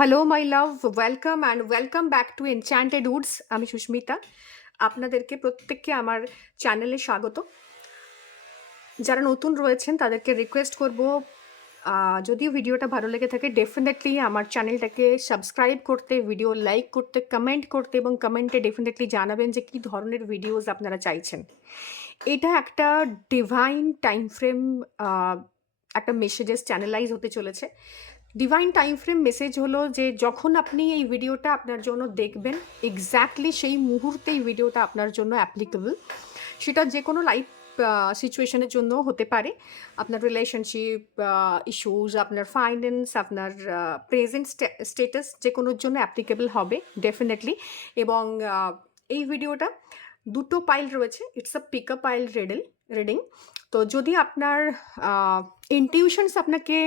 Hello my love, welcome and welcome back to enchanted Woods. আমি সুস্মিতা। আপনাদেরকে প্রত্যেককে আমার চ্যানেলে স্বাগত। যারা নতুন রয়েছেন তাদেরকে রিকোয়েস্ট করব, যদি ভিডিওটা ভালো লেগে থাকে ডেফিনেটলি আমার চ্যানেলটাকে সাবস্ক্রাইব করতে, ভিডিও লাইক করতে, কমেন্ট করতে এবং কমেন্টে ডেফিনেটলি জানাবেন যে কী ধরনের ভিডিওস আপনারা চাইছেন। এটা একটা ডিভাইন টাইম ফ্রেম, একটা মেসেজেস চ্যানেলাইজ হতে চলেছে। ডিভাইন টাইম ফ্রেম মেসেজ হলো যে যখন আপনি এই ভিডিওটা আপনার জন্য দেখবেন, এক্স্যাক্টলি সেই মুহূর্তে এই ভিডিওটা আপনার জন্য অ্যাপ্লিকেবল। সেটা যে কোনো লাইফ সিচুয়েশনের জন্য হতে পারে। আপনার রিলেশনশিপ ইস্যুস, আপনার ফাইন্যান্স, আপনার প্রেজেন্ট স্টেটাস যে কোনোর জন্য অ্যাপ্লিকেবল হবে ডেফিনেটলি। এবং এই ভিডিওটা দুটো পাইল রয়েছে। It's a pick up pile reading. তো যদি আপনার ইনটিউশনস আপনাকে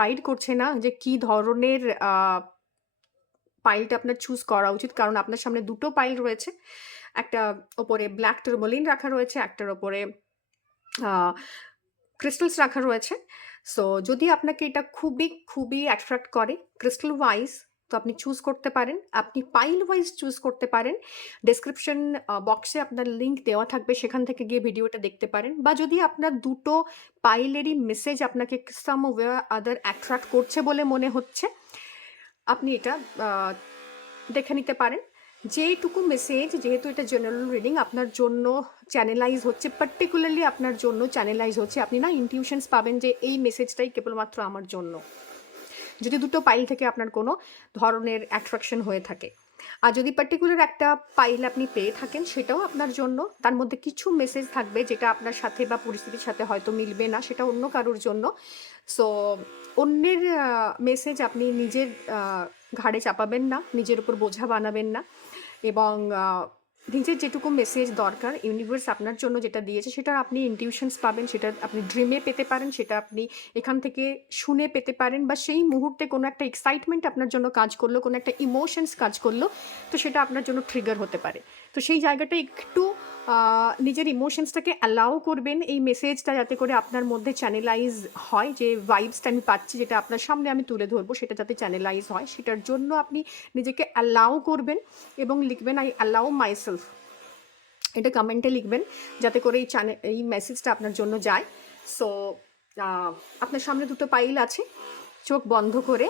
গাইড করছে না যে কী ধরনের পাইলটা আপনার চুজ করা উচিত, কারণ আপনার সামনে দুটো পাইল রয়েছে। একটা ওপরে ব্ল্যাক টুরমোলিন রাখা রয়েছে, একটার ওপরে ক্রিস্টালস রাখা রয়েছে। সো যদি আপনাকে এটা খুবই খুবই অ্যাট্রাক্ট করে ক্রিস্টাল ওয়াইজ, তো আপনি চুজ করতে পারেন। আপনি পাইল ওয়াইজ চুজ করতে পারেন। ডেসক্রিপশন বক্সে আপনার লিঙ্ক দেওয়া থাকবে, সেখান থেকে গিয়ে ভিডিওটা দেখতে পারেন। বা যদি আপনার দুটো পাইলেরই মেসেজ আপনাকে সাম ওয়ে আদার অ্যাট্রাক্ট করছে বলে মনে হচ্ছে, আপনি এটা দেখে নিতে পারেন। যেটুকু মেসেজ, যেহেতু এটা জেনারেল রিডিং আপনার জন্য চ্যানেলাইজ হচ্ছে, পার্টিকুলারলি আপনার জন্য চ্যানেলাইজ হচ্ছে, আপনি না ইনটিউশনস পাবেন যে এই মেসেজটাই কেবলমাত্র আমার জন্য, যদি দুটো পাইল থেকে আপনার কোনো ধরনের অ্যাট্রাকশন হয়ে থাকে। আর যদি পার্টিকুলার একটা পাইল আপনি পেয়ে থাকেন, সেটাও আপনার জন্য। তার মধ্যে কিছু মেসেজ থাকবে যেটা আপনার সাথে বা পরিস্থিতির সাথে হয়তো মিলবে না, সেটা অন্য কারোর জন্য। সো অন্যের মেসেজ আপনি নিজের ঘাড়ে চাপাবেন না, নিজের উপর বোঝা বানাবেন না। এবং নিজের যেটুকু মেসেজ দরকার, ইউনিভার্স আপনার জন্য যেটা দিয়েছে, সেটা আপনি ইনটিউশনস পাবেন, সেটা আপনি ড্রিমে পেতে পারেন, সেটা আপনি এখান থেকে শুনে পেতে পারেন, বা সেই মুহূর্তে কোনো একটা এক্সাইটমেন্ট আপনার জন্য কাজ করলো, কোনো একটা ইমোশনস কাজ করলো, তো সেটা আপনার জন্য ট্রিগার হতে পারে। তো সেই জায়গাটা একটু নিজের ইমোশনসটাকে অ্যালাউ করবেন এই মেসেজটা, যাতে করে আপনার মধ্যে চ্যানেলাইজ হয়, যে ভাইবসটা আমি পাচ্ছি যেটা আপনার সামনে আমি তুলে ধরবো, সেটা যাতে চ্যানেলাইজ হয়, সেটার জন্য আপনি নিজেকে অ্যালাউ করবেন এবং লিখবেন আই অ্যালাউ মাইসেলফ। এটা কমেন্টে লিখবেন, যাতে করে এই মেসেজটা আপনার জন্য যায়। সো আপনার সামনে দুটো পাইল আছে, চোখ বন্ধ করে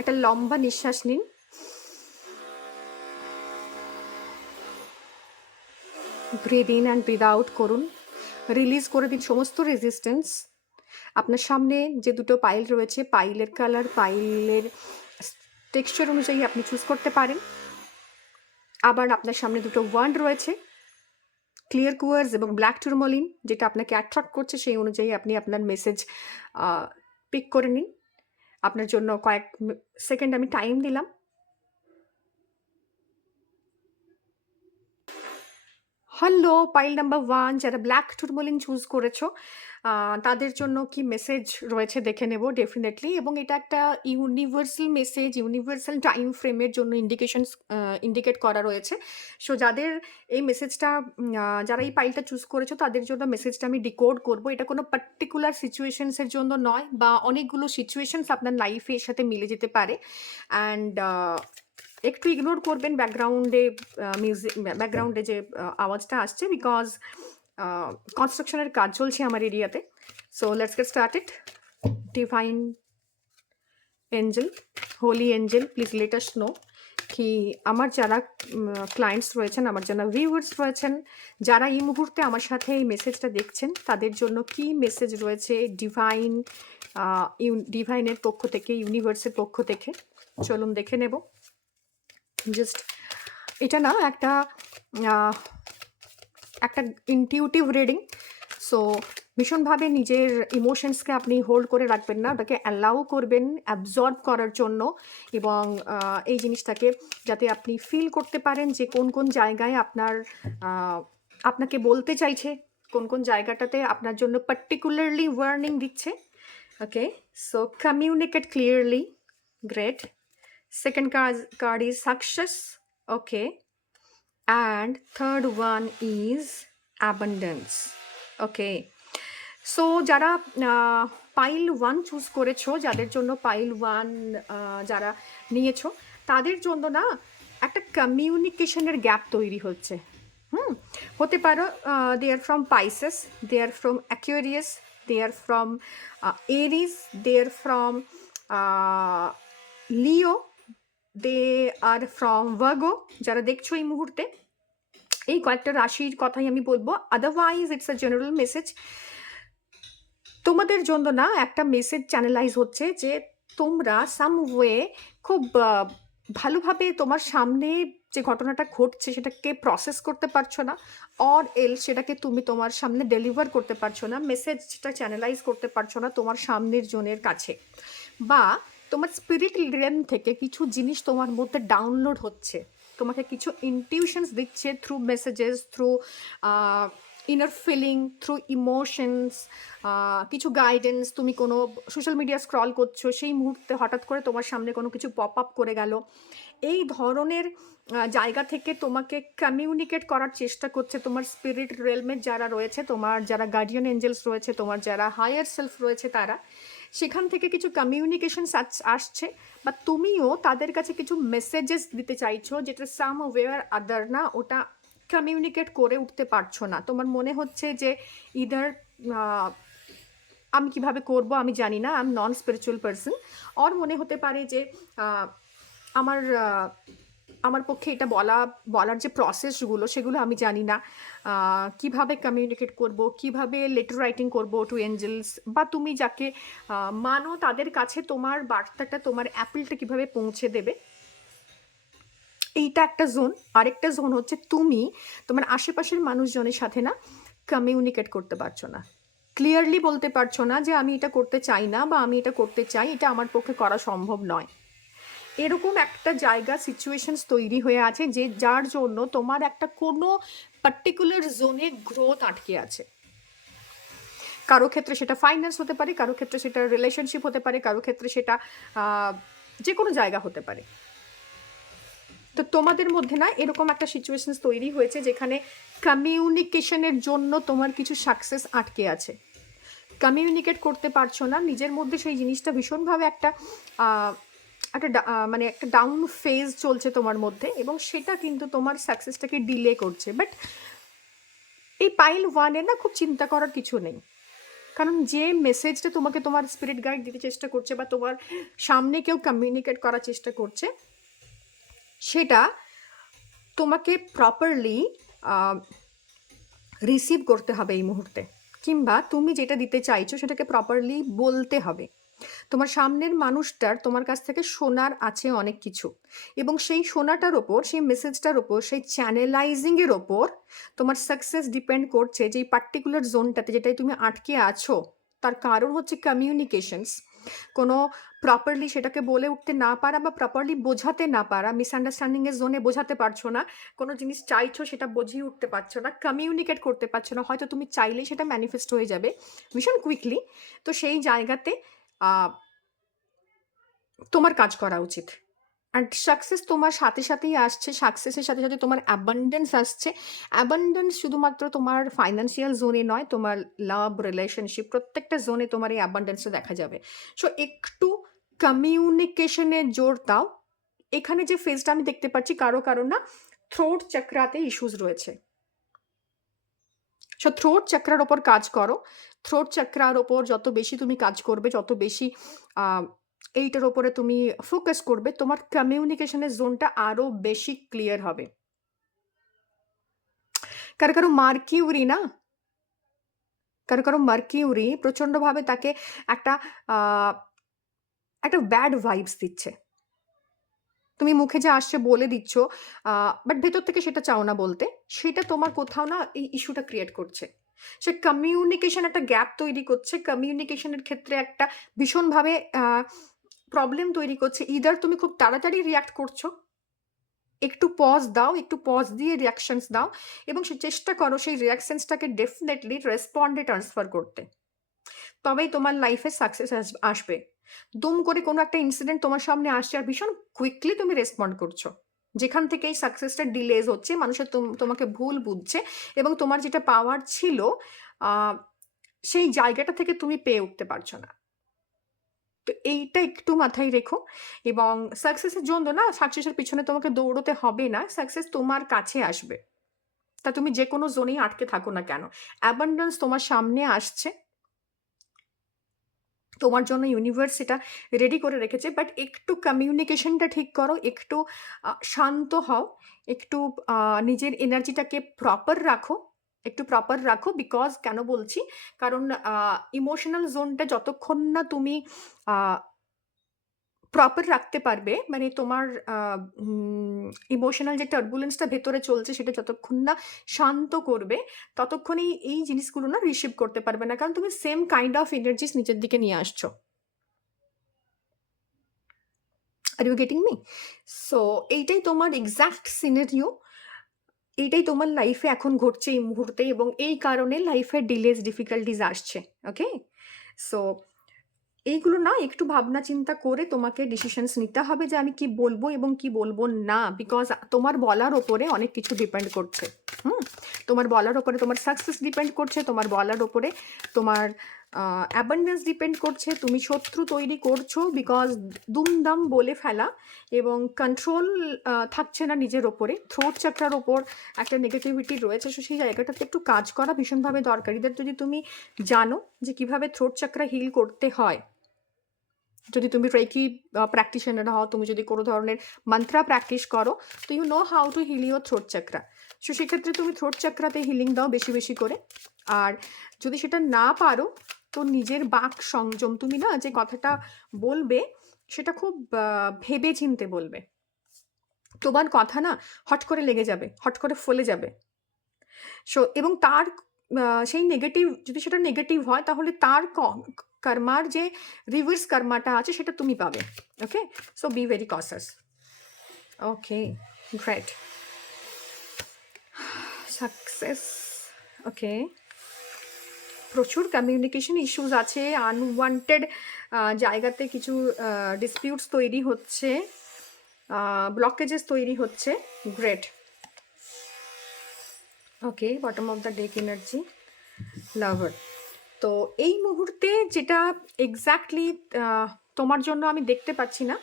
একটা লম্বা নিঃশ্বাস নিন। Breathe in and breathe out করুন। রিলিজ করে দিন সমস্ত রেজিস্ট্যান্স। আপনার সামনে যে দুটো পাইল রয়েছে, পাইলের কালার, পাইলের টেক্সচার অনুযায়ী আপনি চুজ করতে পারেন। আবার আপনার সামনে দুটো ওয়ান্ড রয়েছে, ক্লিয়ার কুয়ার্স এবং ব্ল্যাক টুরমোলিন, যেটা আপনাকে অ্যাট্রাক্ট করছে সেই অনুযায়ী আপনি আপনার মেসেজ পিক করে নিন। আপনার জন্য কয়েক সেকেন্ড আমি টাইম দিলাম। হ্যালো পাইল নাম্বার 1, যারা ব্ল্যাক টুরমোলিন চুজ করেছো, তাদের জন্য কি মেসেজ রয়েছে দেখে নেব ডেফিনেটলি। এবং এটা একটা ইউনিভার্সাল মেসেজ, ইউনিভার্সাল টাইম ফ্রেমের জন্য ইন্ডিকেট করা রয়েছে। সো যাদের এই মেসেজটা, যারা এই পাইলটা চুজ করেছো, তাদের জন্য মেসেজটা আমি ডিকোড করব। এটা কোনো পার্টিকুলার সিচুয়েশনসের জন্য নয়, বা অনেকগুলো সিচুয়েশনস আপনার লাইফে এর সাথে মিলে যেতে পারে। অ্যান্ড একটু ইগনোর করবেন ব্যাকগ্রাউন্ডে যে আওয়াজটা আসছে, বিকজ কনস্ট্রাকশনের কাজ চলছে আমার এরিয়াতে। So let's get started. Divine angel, holy angel, please let us know কি আমার যারা ক্লায়েন্টস রয়েছেন, আমার যারা ভিউয়ার্স রয়েছেন, যারা এই মুহূর্তে আমার সাথে এই মেসেজটা দেখছেন, তাদের জন্য কি মেসেজ রয়েছে ডিভাইনের পক্ষ থেকে, ইউনিভার্সের পক্ষ থেকে। চলুন দেখে নেব। জাস্ট এটা না একটা একটা ইনটিউটিভ রিডিং। সো ভীষণভাবে নিজের ইমোশনসকে আপনি হোল্ড করে রাখবেন না, ওটাকে অ্যালাউ করবেন অ্যাবজর্ব করার জন্য। এবং এই জিনিসটাকে যাতে আপনি ফিল করতে পারেন যে কোন কোন জায়গায় আপনাকে বলতে চাইছে, কোন কোন জায়গাটাতে আপনার জন্য পার্টিকুলারলি ওয়ার্নিং দিচ্ছে। Okay, so communicate clearly, great. Second card is success. Okay. And third one is abundance. Okay. So যারা পাইল 1 চুজ করেছো, যাদের জন্য পাইল 1 যারা নিয়েছো, তাদের জন্য না একটা কমিউনিকেশনের গ্যাপ তৈরি হচ্ছে। হুম? হতে পারো they are from Pisces, they are from Aquarius, they are from Aries, they are from Leo, they are from Virgo. যারা দেখছো এই মুহূর্তে, এই কয়েকটা রাশির কথাই আমি বলবো, otherwise it's a general message. তোমাদের জন্য না একটা মেসেজ চ্যানেলাইজ হচ্ছে যে তোমরা সাম ওয়ে খুব ভালোভাবে তোমার সামনে যে ঘটনাটা ঘটছে সেটাকে প্রসেস করতে পারছো না, অর এল সেটাকে তুমি তোমার সামনে ডেলিভার করতে পারছো না, মেসেজটা চ্যানেলাইজ করতে পারছো না তোমার সামনের জনের কাছে, বা তোমার স্পিরিট রিয়েলম থেকে কিছু জিনিস তোমার মধ্যে ডাউনলোড হচ্ছে, তোমাকে কিছু ইনটিউশনস দিচ্ছে through messages, through inner feeling, through emotions, কিছু গাইডেন্স। তুমি কোনো সোশ্যাল মিডিয়া স্ক্রল করছো, সেই মুহূর্তে হঠাৎ করে তোমার সামনে কোনো কিছু পপ আপ করে গেল, এই ধরনের জায়গা থেকে তোমাকে কমিউনিকেট করার চেষ্টা করছে তোমার স্পিরিট রিয়েলমের যারা রয়েছে, তোমার যারা গার্ডিয়ান এঞ্জেলস রয়েছে, তোমার যারা হায়ার সেলফ রয়েছে, তারা সেখান থেকে কিছু কমিউনিকেশন আসছে, বা তুমিও তাদের কাছে কিছু মেসেজেস দিতে চাইছো, যেটা সাম ওয়েয়ার আদার না ওটা কমিউনিকেট করে উঠতে পারছো না। তোমার মনে হচ্ছে যে ইদার আমি কিভাবে করব আমি জানি না, I am non spiritual person, or মনে হতে পারে যে আমার আমার পক্ষে এটা বলার যে প্রসেসগুলো সেগুলো আমি জানি না, কিভাবে কমিউনিকেট করব, কিভাবে লেটার রাইটিং করব টু এঞ্জেলস, বা তুমি যাকে মানো তাদের কাছে তোমার বার্তাটা, তোমার অ্যাপেলটা কিভাবে পৌঁছে দেবে। এইটা একটা জোন। আরেকটা জোন হচ্ছে তুমি তোমার আশেপাশের মানুষজনের সাথে না কমিউনিকেট করতে পারছো না, ক্লিয়ারলি বলতে পারছো না যে আমি এটা করতে চাই না, বা আমি এটা করতে চাই, এটা আমার পক্ষে করা সম্ভব নয়। এরকম একটা জায়গা, সিচুয়েশনস তৈরি হয়ে আছে যে যার জন্য তোমার একটা কোনো পার্টিকুলার জোনে গ্রোথ আটকে আছে। কারো ক্ষেত্রে সেটা ফাইন্যান্স হতে পারে, কারো ক্ষেত্রে সেটা রিলেশনশিপ হতে পারে, কারো ক্ষেত্রে সেটা যে কোনো জায়গা হতে পারে। তো তোমাদের মধ্যে না এরকম একটা সিচুয়েশনস তৈরি হয়েছে যেখানে কমিউনিকেশনের জন্য তোমার কিছু সাকসেস আটকে আছে, কমিউনিকেট করতে পারছো না, নিজের মধ্যে সেই জিনিসটা ভীষণভাবে একটা মানে একটা ডাউন ফেজ চলছে তোমার মধ্যে, এবং সেটা কিন্তু তোমার সাকসেসটাকে ডিলে করছে। বাট এই পাইল 1-এ না খুব চিন্তা করার কিছু নেই, কারণ যে মেসেজটা তোমাকে তোমার স্পিরিট গাইড দিতে চেষ্টা করছে, বা তোমার সামনে কেউ কমিউনিকেট করার চেষ্টা করছে, সেটা তোমাকে প্রপারলি রিসিভ করতে হবে এই মুহূর্তে, কিংবা তুমি যেটা দিতে চাইছো সেটাকে প্রপারলি বলতে হবে। তোমার সামনের মানুষটার তোমার কাছ থেকে শোনার আছে অনেক কিছু, এবং সেই শোনাটার ওপর, সেই মেসেজটার ওপর, সেই চ্যানেলাইজিংয়ের ওপর তোমার সাকসেস ডিপেন্ড করছে। যেই পার্টিকুলার জোনটাতে যেটাই তুমি আটকে আছো, তার কারণ হচ্ছে কমিউনিকেশনস। কোনো প্রপারলি সেটাকে বলে উঠতে না পারা, বা প্রপারলি বোঝাতে না পারা, মিসআন্ডারস্ট্যান্ডিংয়ের জোনে বোঝাতে পারছো না, কোনো জিনিস চাইছো সেটা বুঝিয়ে উঠতে পারছো না, কমিউনিকেট করতে পারছো না। হয়তো তুমি চাইলেই সেটা ম্যানিফেস্ট হয়ে যাবে ভীষণ কুইকলি। তো সেই জায়গাতে তোমার কাজ করা উচিত। আর সাকসেস তোমার সাথে সাথেই আসছে, সাকসেসের সাথে সাথে তোমার অ্যাবান্ডেন্স আসছে। অ্যাবান্ডেন্স শুধুমাত্র তোমার ফাইন্যান্সিয়াল জোনে নয়, তোমার লাভ, রিলেশনশিপ, প্রত্যেকটা জোনে তোমার এই অ্যাবান্ডেন্সটা দেখা যাবে। সো একটু কমিউনিকেশনের জোর দাও। এখানে যে ফেজটা আমি দেখতে পাচ্ছি, কারো না থ্রোট চক্রাতে ইস্যুস রয়েছে। সো থ্রোট চক্রার ওপর কাজ করো। থ্রোট চক্রার ওপর যত বেশি তুমি কাজ করবে, যত বেশি এইটার ওপরে তুমি ফোকাস করবে, তোমার কমিউনিকেশনের জোনটা আরো বেশি ক্লিয়ার হবে। কারো মার্কিউরি না, কারো মার্কিউরি প্রচন্ডভাবে তাকে একটা একটা ব্যাড ভাইবস দিচ্ছে। তুমি মুখে যা আসছে বলে দিচ্ছ, বাট ভেতর থেকে সেটা চাও না বলতে, সেটা তোমার কোথাও না এই ইস্যুটা ক্রিয়েট করছে। সে কমিউনিকেশন একটা গ্যাপ তৈরি করছে, কমিউনিকেশনের ক্ষেত্রে একটা ভীষণভাবে প্রবলেম তৈরি করছে। ইদার তুমি খুব তাড়াতাড়ি রিয়াক্ট করছো, একটু পজ দাও, একটু পজ দিয়ে রিয়াকশনস দাও, এবং সে চেষ্টা করো সেই রিয়াকশনসটাকে ডেফিনেটলি রেসপন্ডে ট্রান্সফার করতে, তবেই তোমার লাইফে সাকসেস আসবে। দুম করে কোনো একটা ইনসিডেন্ট তোমার সামনে আসছে আর ভীষণ কুইকলি তুমি রেসপন্ড করছো, যেখান থেকে এই সাকসেসটা ডিলেজ হচ্ছে, মানুষের তোমাকে ভুল বুঝছে, এবং তোমার যেটা পাওয়ার ছিল সেই জায়গাটা থেকে তুমি পেয়ে উঠতে পারছো না। তো এইটা একটু মাথায় রেখো এবং সাকসেসের জন্য না, সাকসেসের পিছনে তোমাকে দৌড়তে হবে না, সাকসেস তোমার কাছে আসবে। তা তুমি যে কোনো জোনেই আটকে থাকো না কেন, অ্যাবান্ডেন্স তোমার সামনে আসছে, তোমার জন্য ইউনিভার্স এটা রেডি করে রেখেছে। বাট একটু কমিউনিকেশনটা ঠিক করো, একটু শান্ত হও, একটু নিজের এনার্জিটাকে প্রপার রাখো, একটু প্রপার রাখো। বিকজ কেন বলছি, কারণ ইমোশনাল জোনটা যতক্ষণ না তুমি প্রপার রাখতে পারবে, মানে তোমার ইমোশনাল যে টার্বুলেন্সটা ভেতরে চলছে সেটা যতক্ষণ না শান্ত করবে, ততক্ষণই এই জিনিসগুলো না রিসিভ করতে পারবে না, কারণ তুমি সেম কাইন্ড অফ এনার্জিস নিজের দিকে নিয়ে আসছো। আর ইউ গেটিং মি? সো এইটাই তোমার এক্সাক্ট সিনারিও, এইটাই তোমার লাইফে এখন ঘটছে এই মুহূর্তে, এবং এই কারণে লাইফে ডিলেজ ডিফিকাল্টিজ আসছে। ওকে, সো এইগুলো না একটু ভাবনা চিন্তা করে তোমাকে ডিসিশনস নিতে হবে যে আমি কি বলবো এবং কি বলবো না, বিকজ তোমার বলার ওপরে অনেক কিছু ডিপেন্ড করছে। তোমার বলার ওপরে তোমার সাকসেস ডিপেন্ড করছে, তোমার বলার ওপরে তোমার অ্যাবান্ডেন্স ডিপেন্ড করছে। তুমি শত্রু তৈরি করছো বিকজ দুমদাম বলে ফেলা এবং কন্ট্রোল থাকছে না নিজের ওপরে। থ্রোট চাকরার ওপর একটা নেগেটিভিটি রয়েছে, সো সেই জায়গাটাতে একটু কাজ করা ভীষণভাবে দরকার। এদের যদি তুমি জানো যে কিভাবে থ্রোট চাকরা হিল করতে হয়, যদি তুমি রেকি প্র্যাকটিশনার হও, তুমি যদি কোনো ধরনের মন্ত্রা প্র্যাকটিস করো, তো you know how to heal your throat chakra. So সেক্ষেত্রে তুমি থ্রোট চাকরাতে হিলিং দাও বেশি বেশি করে। আর যদি সেটা না পারো, তো নিজের বাক সংযম, তুমি না যে কথাটা বলবে সেটা খুব ভেবে চিনতে বলবে। তোমার কথা না হট করে লেগে যাবে, হট করে ফলে যাবে। সো এবং তার সেই নেগেটিভ, যদি সেটা নেগেটিভ হয় তাহলে তার কর্মার যে রিভার্স কর্মাটা আছে সেটা তুমি পাবে। Okay, so be very cautious. Okay, great. Success, okay, প্রচুর কমিউনিকেশন ইস্যুস আছে, আনওয়ান্টেড জায়গাতে কিছু ডিসপিউটস তৈরি হচ্ছে, ব্লকেজেস তৈরি হচ্ছে। Great. Okay, bottom of the deck energy, lover. তো এই মুহূর্তে যেটা এক্স্যাক্টলি তোমার জন্য আমি দেখতে পাচ্ছি না,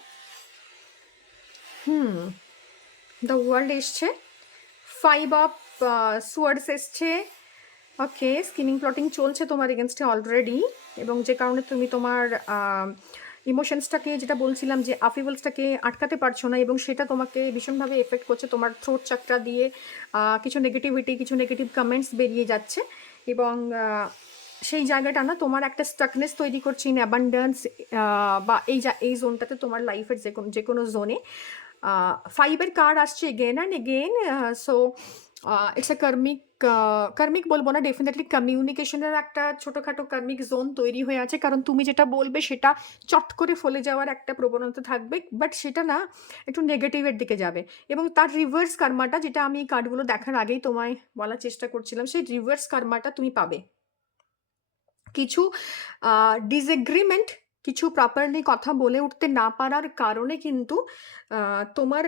দ্য ওয়ার্ল্ড এসছে, 5 অফ সোয়ার্ডস এসছে। ওকে, স্কিনিং প্লটিং চলছে তোমার এগেনস্টে অলরেডি, এবং যে কারণে তুমি তোমার ইমোশনসটাকে, যেটা বলছিলাম যে আফিবলসটাকে আটকাতে পারছো না, এবং সেটা তোমাকে ভীষণভাবে এফেক্ট করছে। তোমার থ্রোট চাকরা দিয়ে কিছু নেগেটিভিটি, কিছু নেগেটিভ কমেন্টস বেরিয়ে যাচ্ছে, এবং সেই জায়গাটা না তোমার একটা স্টাকনেস তৈরি করছে ইন অ্যাবান্ডেন্স, বা এই জোনটাতে তোমার লাইফের যে কোনো জোনে। 5-এর কার্ড আসছে again and again. So it's a karmic বলবো না, ডেফিনেটলি কমিউনিকেশনের একটা ছোটোখাটো কার্মিক জোন তৈরি হয়ে আছে, কারণ তুমি যেটা বলবে সেটা চট করে ফলে যাওয়ার একটা প্রবণতা থাকবে, বাট সেটা না একটু নেগেটিভের দিকে যাবে। এবং তার রিভার্স কার্মাটা, যেটা আমি এই কার্ডগুলো দেখার আগেই তোমায় বলার চেষ্টা করছিলাম, সেই রিভার্স কার্মাটা তুমি পাবে। কিছু ডিসএগ্রিমেন্ট, কিছু প্রপারলি কথা বলে উঠতে না পারার কারণে কিন্তু তোমার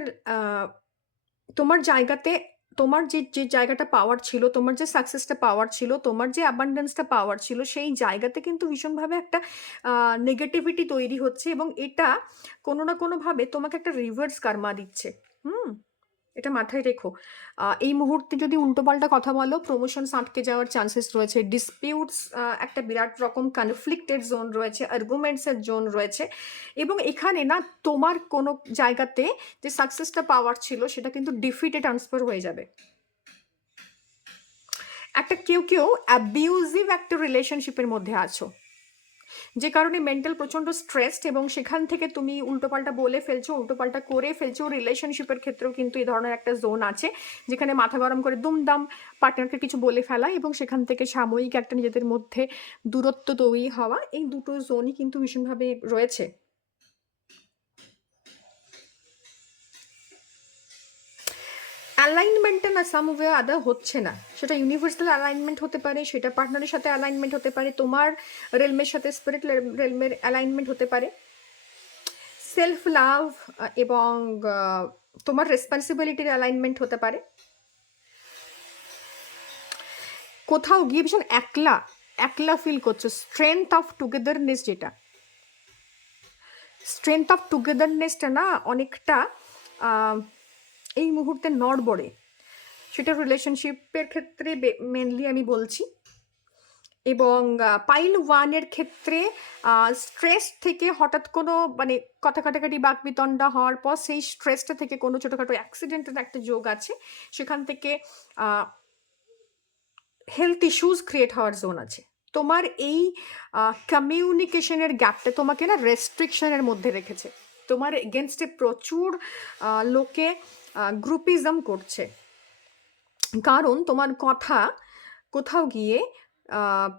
তোমার জায়গাতে, তোমার যে জায়গাটা পাওয়ার ছিল, তোমার যে সাকসেসটা পাওয়ার ছিল, তোমার যে অ্যাবান্ডেন্সটা পাওয়ার ছিল, সেই জায়গাতে কিন্তু ভীষণভাবে একটা নেগেটিভিটি তৈরি হচ্ছে, এবং এটা কোনো না কোনোভাবে তোমাকে একটা রিভার্স কার্মা দিচ্ছে। এটা মাথায় রেখো। এই মুহূর্তে যদি উল্টোপাল্টা কথা বলো, প্রমোশনস আটকে যাওয়ার চান্সেস রয়েছে, ডিসপিউটস, একটা বিরাট রকম কনফ্লিক্টেড জোন রয়েছে, আর্গুমেন্টসের জোন রয়েছে, এবং এখানে না তোমার কোনো জায়গাতে যে সাকসেসটা পাওয়ার ছিল সেটা কিন্তু ডিফিটে ট্রান্সফার হয়ে যাবে। একটা কেউ অ্যাবিউজিভ একটা রিলেশনশিপের মধ্যে আছো, যে কারণে মেন্টাল প্রচণ্ড স্ট্রেসড, এবং সেখান থেকে তুমি উল্টোপাল্টা বলে ফেলছো, উল্টোপাল্টা করে ফেলছো। রিলেশনশিপের ক্ষেত্রেও কিন্তু এই ধরনের একটা জোন আছে, যেখানে মাথা গরম করে দুমদাম পার্টনারকে কিছু বলে ফেলা, এবং সেখান থেকে সাময়িক একটা নিজেদের মধ্যে দূরত্ব তৈরি হওয়া, এই দুটো জোনই কিন্তু ভীষণভাবে রয়েছে। অ্যালাইনমেন্টটা না সাম ওয়ে আদার হচ্ছে না, সেটা ইউনিভার্সাল অ্যালাইনমেন্ট হতে পারে, সেটা পার্টনারের সাথে অ্যালাইনমেন্ট হতে পারে, তোমার রেলমের সাথে স্পিরিট রেলমের অ্যালাইনমেন্ট হতে পারে, সেলফ লাভ এবং তোমার রেসপন্সিবিলিটির অ্যালাইনমেন্ট হতে পারে। কোথাও গিয়ে ভীষণ একলা একলা ফিল করছো, স্ট্রেংথ অফ টুগেদারনেস যেটা, স্ট্রেংথ অফ টুগেদারনেসটা না অনেকটা আহ, এই মুহূর্তে নড়বড়ে, সেটা রিলেশনশিপের ক্ষেত্রে মেনলি আমি বলছি। এবং পাইল ওয়ানের ক্ষেত্রে স্ট্রেস থেকে হঠাৎ কোনো মানে কথা কাটাকাটি বাকবিতণ্ডা হওয়ার পর সেই স্ট্রেসটা থেকে কোনো ছোটোখাটো অ্যাক্সিডেন্টের একটা যোগ আছে, সেখান থেকে হেলথ ইস্যুস ক্রিয়েট হওয়ার জোন আছে। তোমার এই কমিউনিকেশনের গ্যাপটা তোমাকে না রেস্ট্রিকশনের মধ্যে রেখেছে। তোমার এগেনস্টে প্রচুর লোকে গ্রুপিজম করছে, কারণ তোমার কথা কোথাও গিয়ে আহ,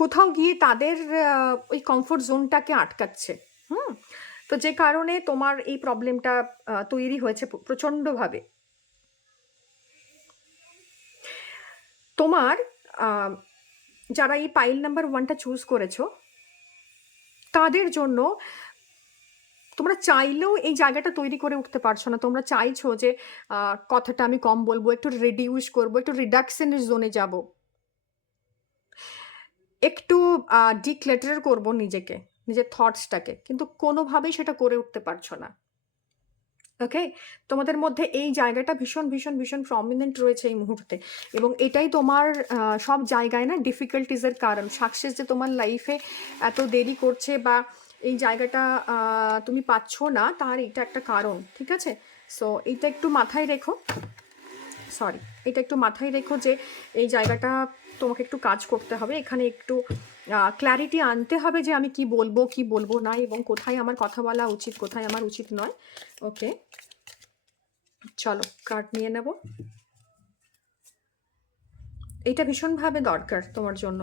কোথাও গিয়ে তাদের ওই কমফোর্ট জোনটাকে আটকাচ্ছে। হুম। তো যে কারণে তোমার এই প্রবলেমটা তৈরি হয়েছে প্রচণ্ডভাবে। তোমার আহ, যারা এই পাইল নাম্বার 1টা চুজ করেছো তাদের জন্য তোমরা চাইলেও এই জায়গাটা তৈরি করে উঠতে পারছো না। তোমরা চাইছো যে কথাটা আমি কম বলবো, একটু রিডিউস করবো, একটু রিডাকশনের জোনে যাব, একটু ডিক্লেটার করব নিজেকে, নিজের থটসটাকে, কিন্তু কোনোভাবেই সেটা করে উঠতে পারছো না। ওকে, তোমাদের মধ্যে এই জায়গাটা ভীষণ ভীষণ ভীষণ প্রমিনেন্ট রয়েছে এই মুহূর্তে, এবং এটাই তোমার সব জায়গায় না ডিফিকাল্টিজের কারণ। সাকসেস যে তোমার লাইফে এত দেরি করছে বা এই জায়গাটা তুমি পাচ্ছ না, তার এটা একটা কারণ। ঠিক আছে, সো এইটা একটু মাথায় রেখো। সরি, এটা একটু মাথায় রেখো যে এই জায়গাটা তোমাকে একটু কাজ করতে হবে, এখানে একটু ক্ল্যারিটি আনতে হবে যে আমি কি বলবো কি বলবো না, এবং কোথায় আমার কথা বলা উচিত কোথায় আমার উচিত নয়। ওকে, চলো কার্ড নিয়ে নেব। এটা ভীষণভাবে দরকার তোমার জন্য।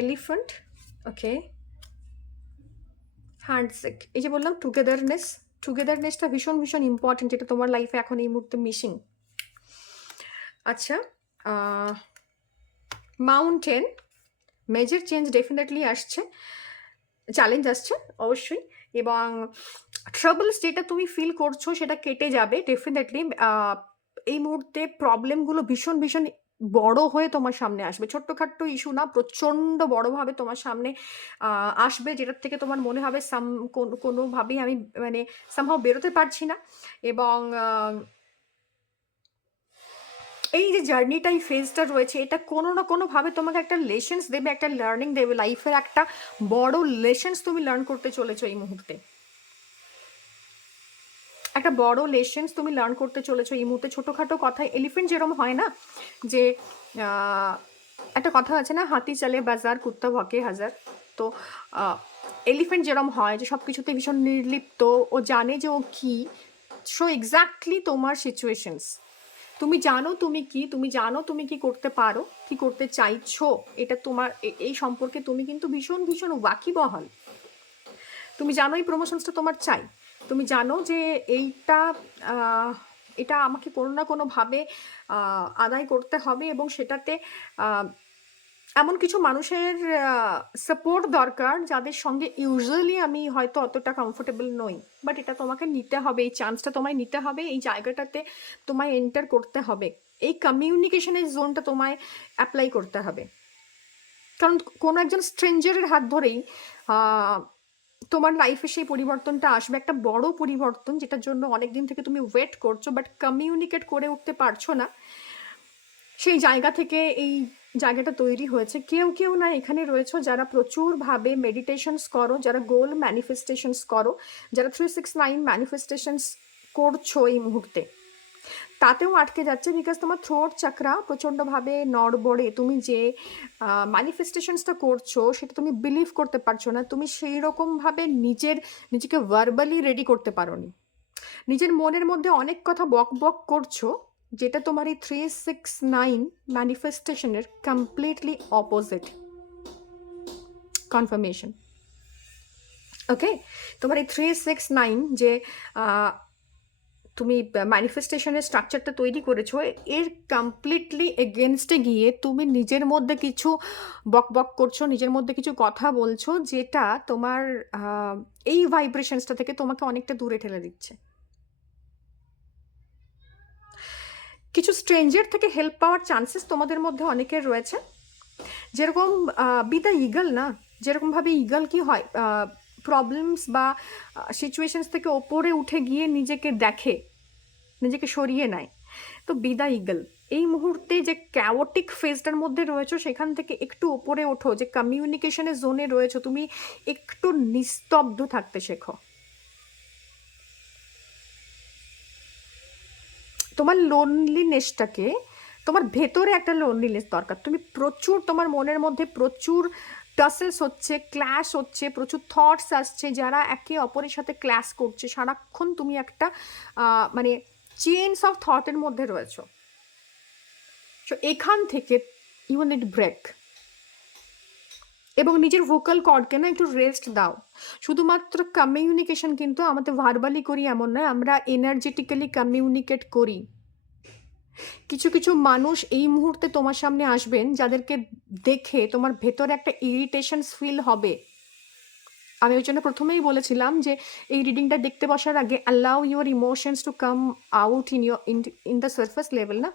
এলিফ্যান্ট, ওকে, হ্যান্ডশেক। এই যে বললাম টুগেদারনেস, টুগেদারনেসটা ভীষণ ভীষণ ইম্পর্টেন্ট, এটা তোমার লাইফে এখন এই মুহূর্তে মিসিং। আচ্ছা, মাউন্টেন, মেজর চেঞ্জ ডেফিনেটলি আসছে, চ্যালেঞ্জ আসছে অবশ্যই, এবং ট্রাবলস যেটা তুমি ফিল করছো সেটা কেটে যাবে ডেফিনেটলি। এই মুহূর্তে প্রবলেমগুলো ভীষণ ভীষণ বড় হয়ে তোমার সামনে আসবে, ছোট্টখাট্ট ইস্যু না, প্রচণ্ড বড়োভাবে তোমার সামনে আসবে, যেটার থেকে তোমার মনে হবে কোনোভাবেই আমি মানে সামহাও বেরোতে পারছি না। এবং এই যে জার্নিটা, এই ফেজটা রয়েছে, এটা কোনো না কোনোভাবে তোমাকে একটা লেসেন্স দেবে, একটা লার্নিং দেবে, লাইফের একটা বড় লেসেন্স তুমি লার্ন করতে চলেছো এই মুহূর্তে। একটা বড় লেসেন্স তুমি লার্ন করতে চলেছো এই মুহূর্তে। ছোটোখাটো কথায় এলিফেন্ট যেরকম হয় না, যে একটা কথা আছে না, হাতি চলে বাজার কুত্তা ভকে হাজার। তো এলিফেন্ট যেরকম হয় যে সব কিছুতে ভীষণ নির্লিপ্ত, ও জানে যে ও কি। সো এক্স্যাক্টলি তোমার সিচুয়েশনস, তুমি জানো তুমি কি, তুমি জানো তুমি কি করতে পারো, কি করতে চাইছো, এটা তোমার এই সম্পর্কে তুমি কিন্তু ভীষণ ভীষণ ওয়াকিবহাল। তুমি জানো এই প্রমোশনসটা তোমার চাই, তুমি জানো যে এইটা এটা আমাকে কোনো না কোনোভাবে আদায় করতে হবে, এবং সেটাতে এমন কিছু মানুষের সাপোর্ট দরকার যাদের সঙ্গে ইউজুয়ালি আমি হয়তো অতটা কমফোর্টেবল নই, বাট এটা তোমাকে নিতে হবে, এই চান্সটা তোমায় নিতে হবে, এই জায়গাটাতে তোমায় এন্টার করতে হবে, এই কমিউনিকেশনের জোনটা তোমায় অ্যাপ্লাই করতে হবে। কারণ কোনো একজন স্ট্রেঞ্জারের হাত ধরেই তোমার লাইফে সেই পরিবর্তনটা আসবে, একটা বড় পরিবর্তন, যেটার জন্য অনেক দিন থেকে তুমি ওয়েট করছো বাট কমিউনিকেট করে উঠতে পারছো না। সেই জায়গা থেকে এই জায়গাটা তৈরি হয়েছে। কেউ কেউ না এখানে রয়েছে যারা প্রচুরভাবে মেডিটেশনস করো, যারা গোল ম্যানিফেস্টেশনস করো, যারা 369 ম্যানিফেস্টেশনস করছো এই মুহূর্তে, তাতেও আটকে যাচ্ছে, বিকজ তোমার থ্রোট চাকরা প্রচণ্ডভাবে নড়বড়ে। তুমি যে ম্যানিফেস্টেশনসটা করছো সেটা তুমি বিলিভ করতে পারছো না, তুমি সেই রকমভাবে নিজেকে ভার্বালি রেডি করতে পারোনি। নিজের মনের মধ্যে অনেক কথা বক বক করছো, যেটা তোমার এই 369 ম্যানিফেস্টেশনের কমপ্লিটলি অপোজিট কনফার্মেশন। ওকে, তোমার এই 369 যে তুমি ম্যানিফেস্টেশনের স্ট্রাকচারটা তৈরি করেছো, এর কমপ্লিটলি এগেনস্টে গিয়ে তুমি নিজের মধ্যে কিছু বক বক করছো, নিজের মধ্যে কিছু কথা বলছো, যেটা তোমার এই ভাইব্রেশনসটা থেকে তোমাকে অনেকটা দূরে ঠেলে দিচ্ছে। কিছু স্ট্রেঞ্জার থেকে হেল্প পাওয়ার চান্সেস তোমাদের মধ্যে অনেকের রয়েছে, যেরকম বি দ্য ইগল না, যেরকমভাবে ইগল কি হয়, প্রবলেমস বা সিচুয়েশনস থেকে ওপরে উঠে গিয়ে নিজেকে দেখে, নিজেকে সরিয়ে নেয়। তো বি দ্য ইগল। এই মুহূর্তে যে ক্যাওটিক ফেজটার মধ্যে রয়েছো সেখান থেকে একটু ওপরে ওঠো, যে কমিউনিকেশনের জোনে রয়েছো তুমি একটু নিস্তব্ধ থাকতে শেখো। তোমার লোনলিনেসটাকে, তোমার ভেতরে একটা লোনলিনেস দরকার। তুমি প্রচুর, তোমার মনের মধ্যে প্রচুর টাসেলস হচ্ছে, ক্ল্যাশ হচ্ছে, প্রচুর থটস আসছে যারা একে অপরের সাথে ক্ল্যাশ করছে। সারাক্ষণ তুমি একটা মানে চেইনস অফ থটের মধ্যে রয়েছো। সো এখান থেকে ইউ নিড ব্রেক, এবং নিজের ভোকাল কর্ডকে না একটু রেস্ট দাও। শুধুমাত্র কমিউনিকেশন কিন্তু আমাদের ভার্বালি করি এমন নয়, আমরা এনার্জেটিক্যালি কমিউনিকেট করি। কিছু কিছু মানুষ এই মুহূর্তে তোমার সামনে আসবেন যাদেরকে দেখে তোমার ভেতরে একটা ইরিটেশন ফিল হবে। আমি ওই জন্য প্রথমেই বলেছিলাম যে এই রিডিংটা দেখতে বসার আগে allow your emotions to come out in the surface level না।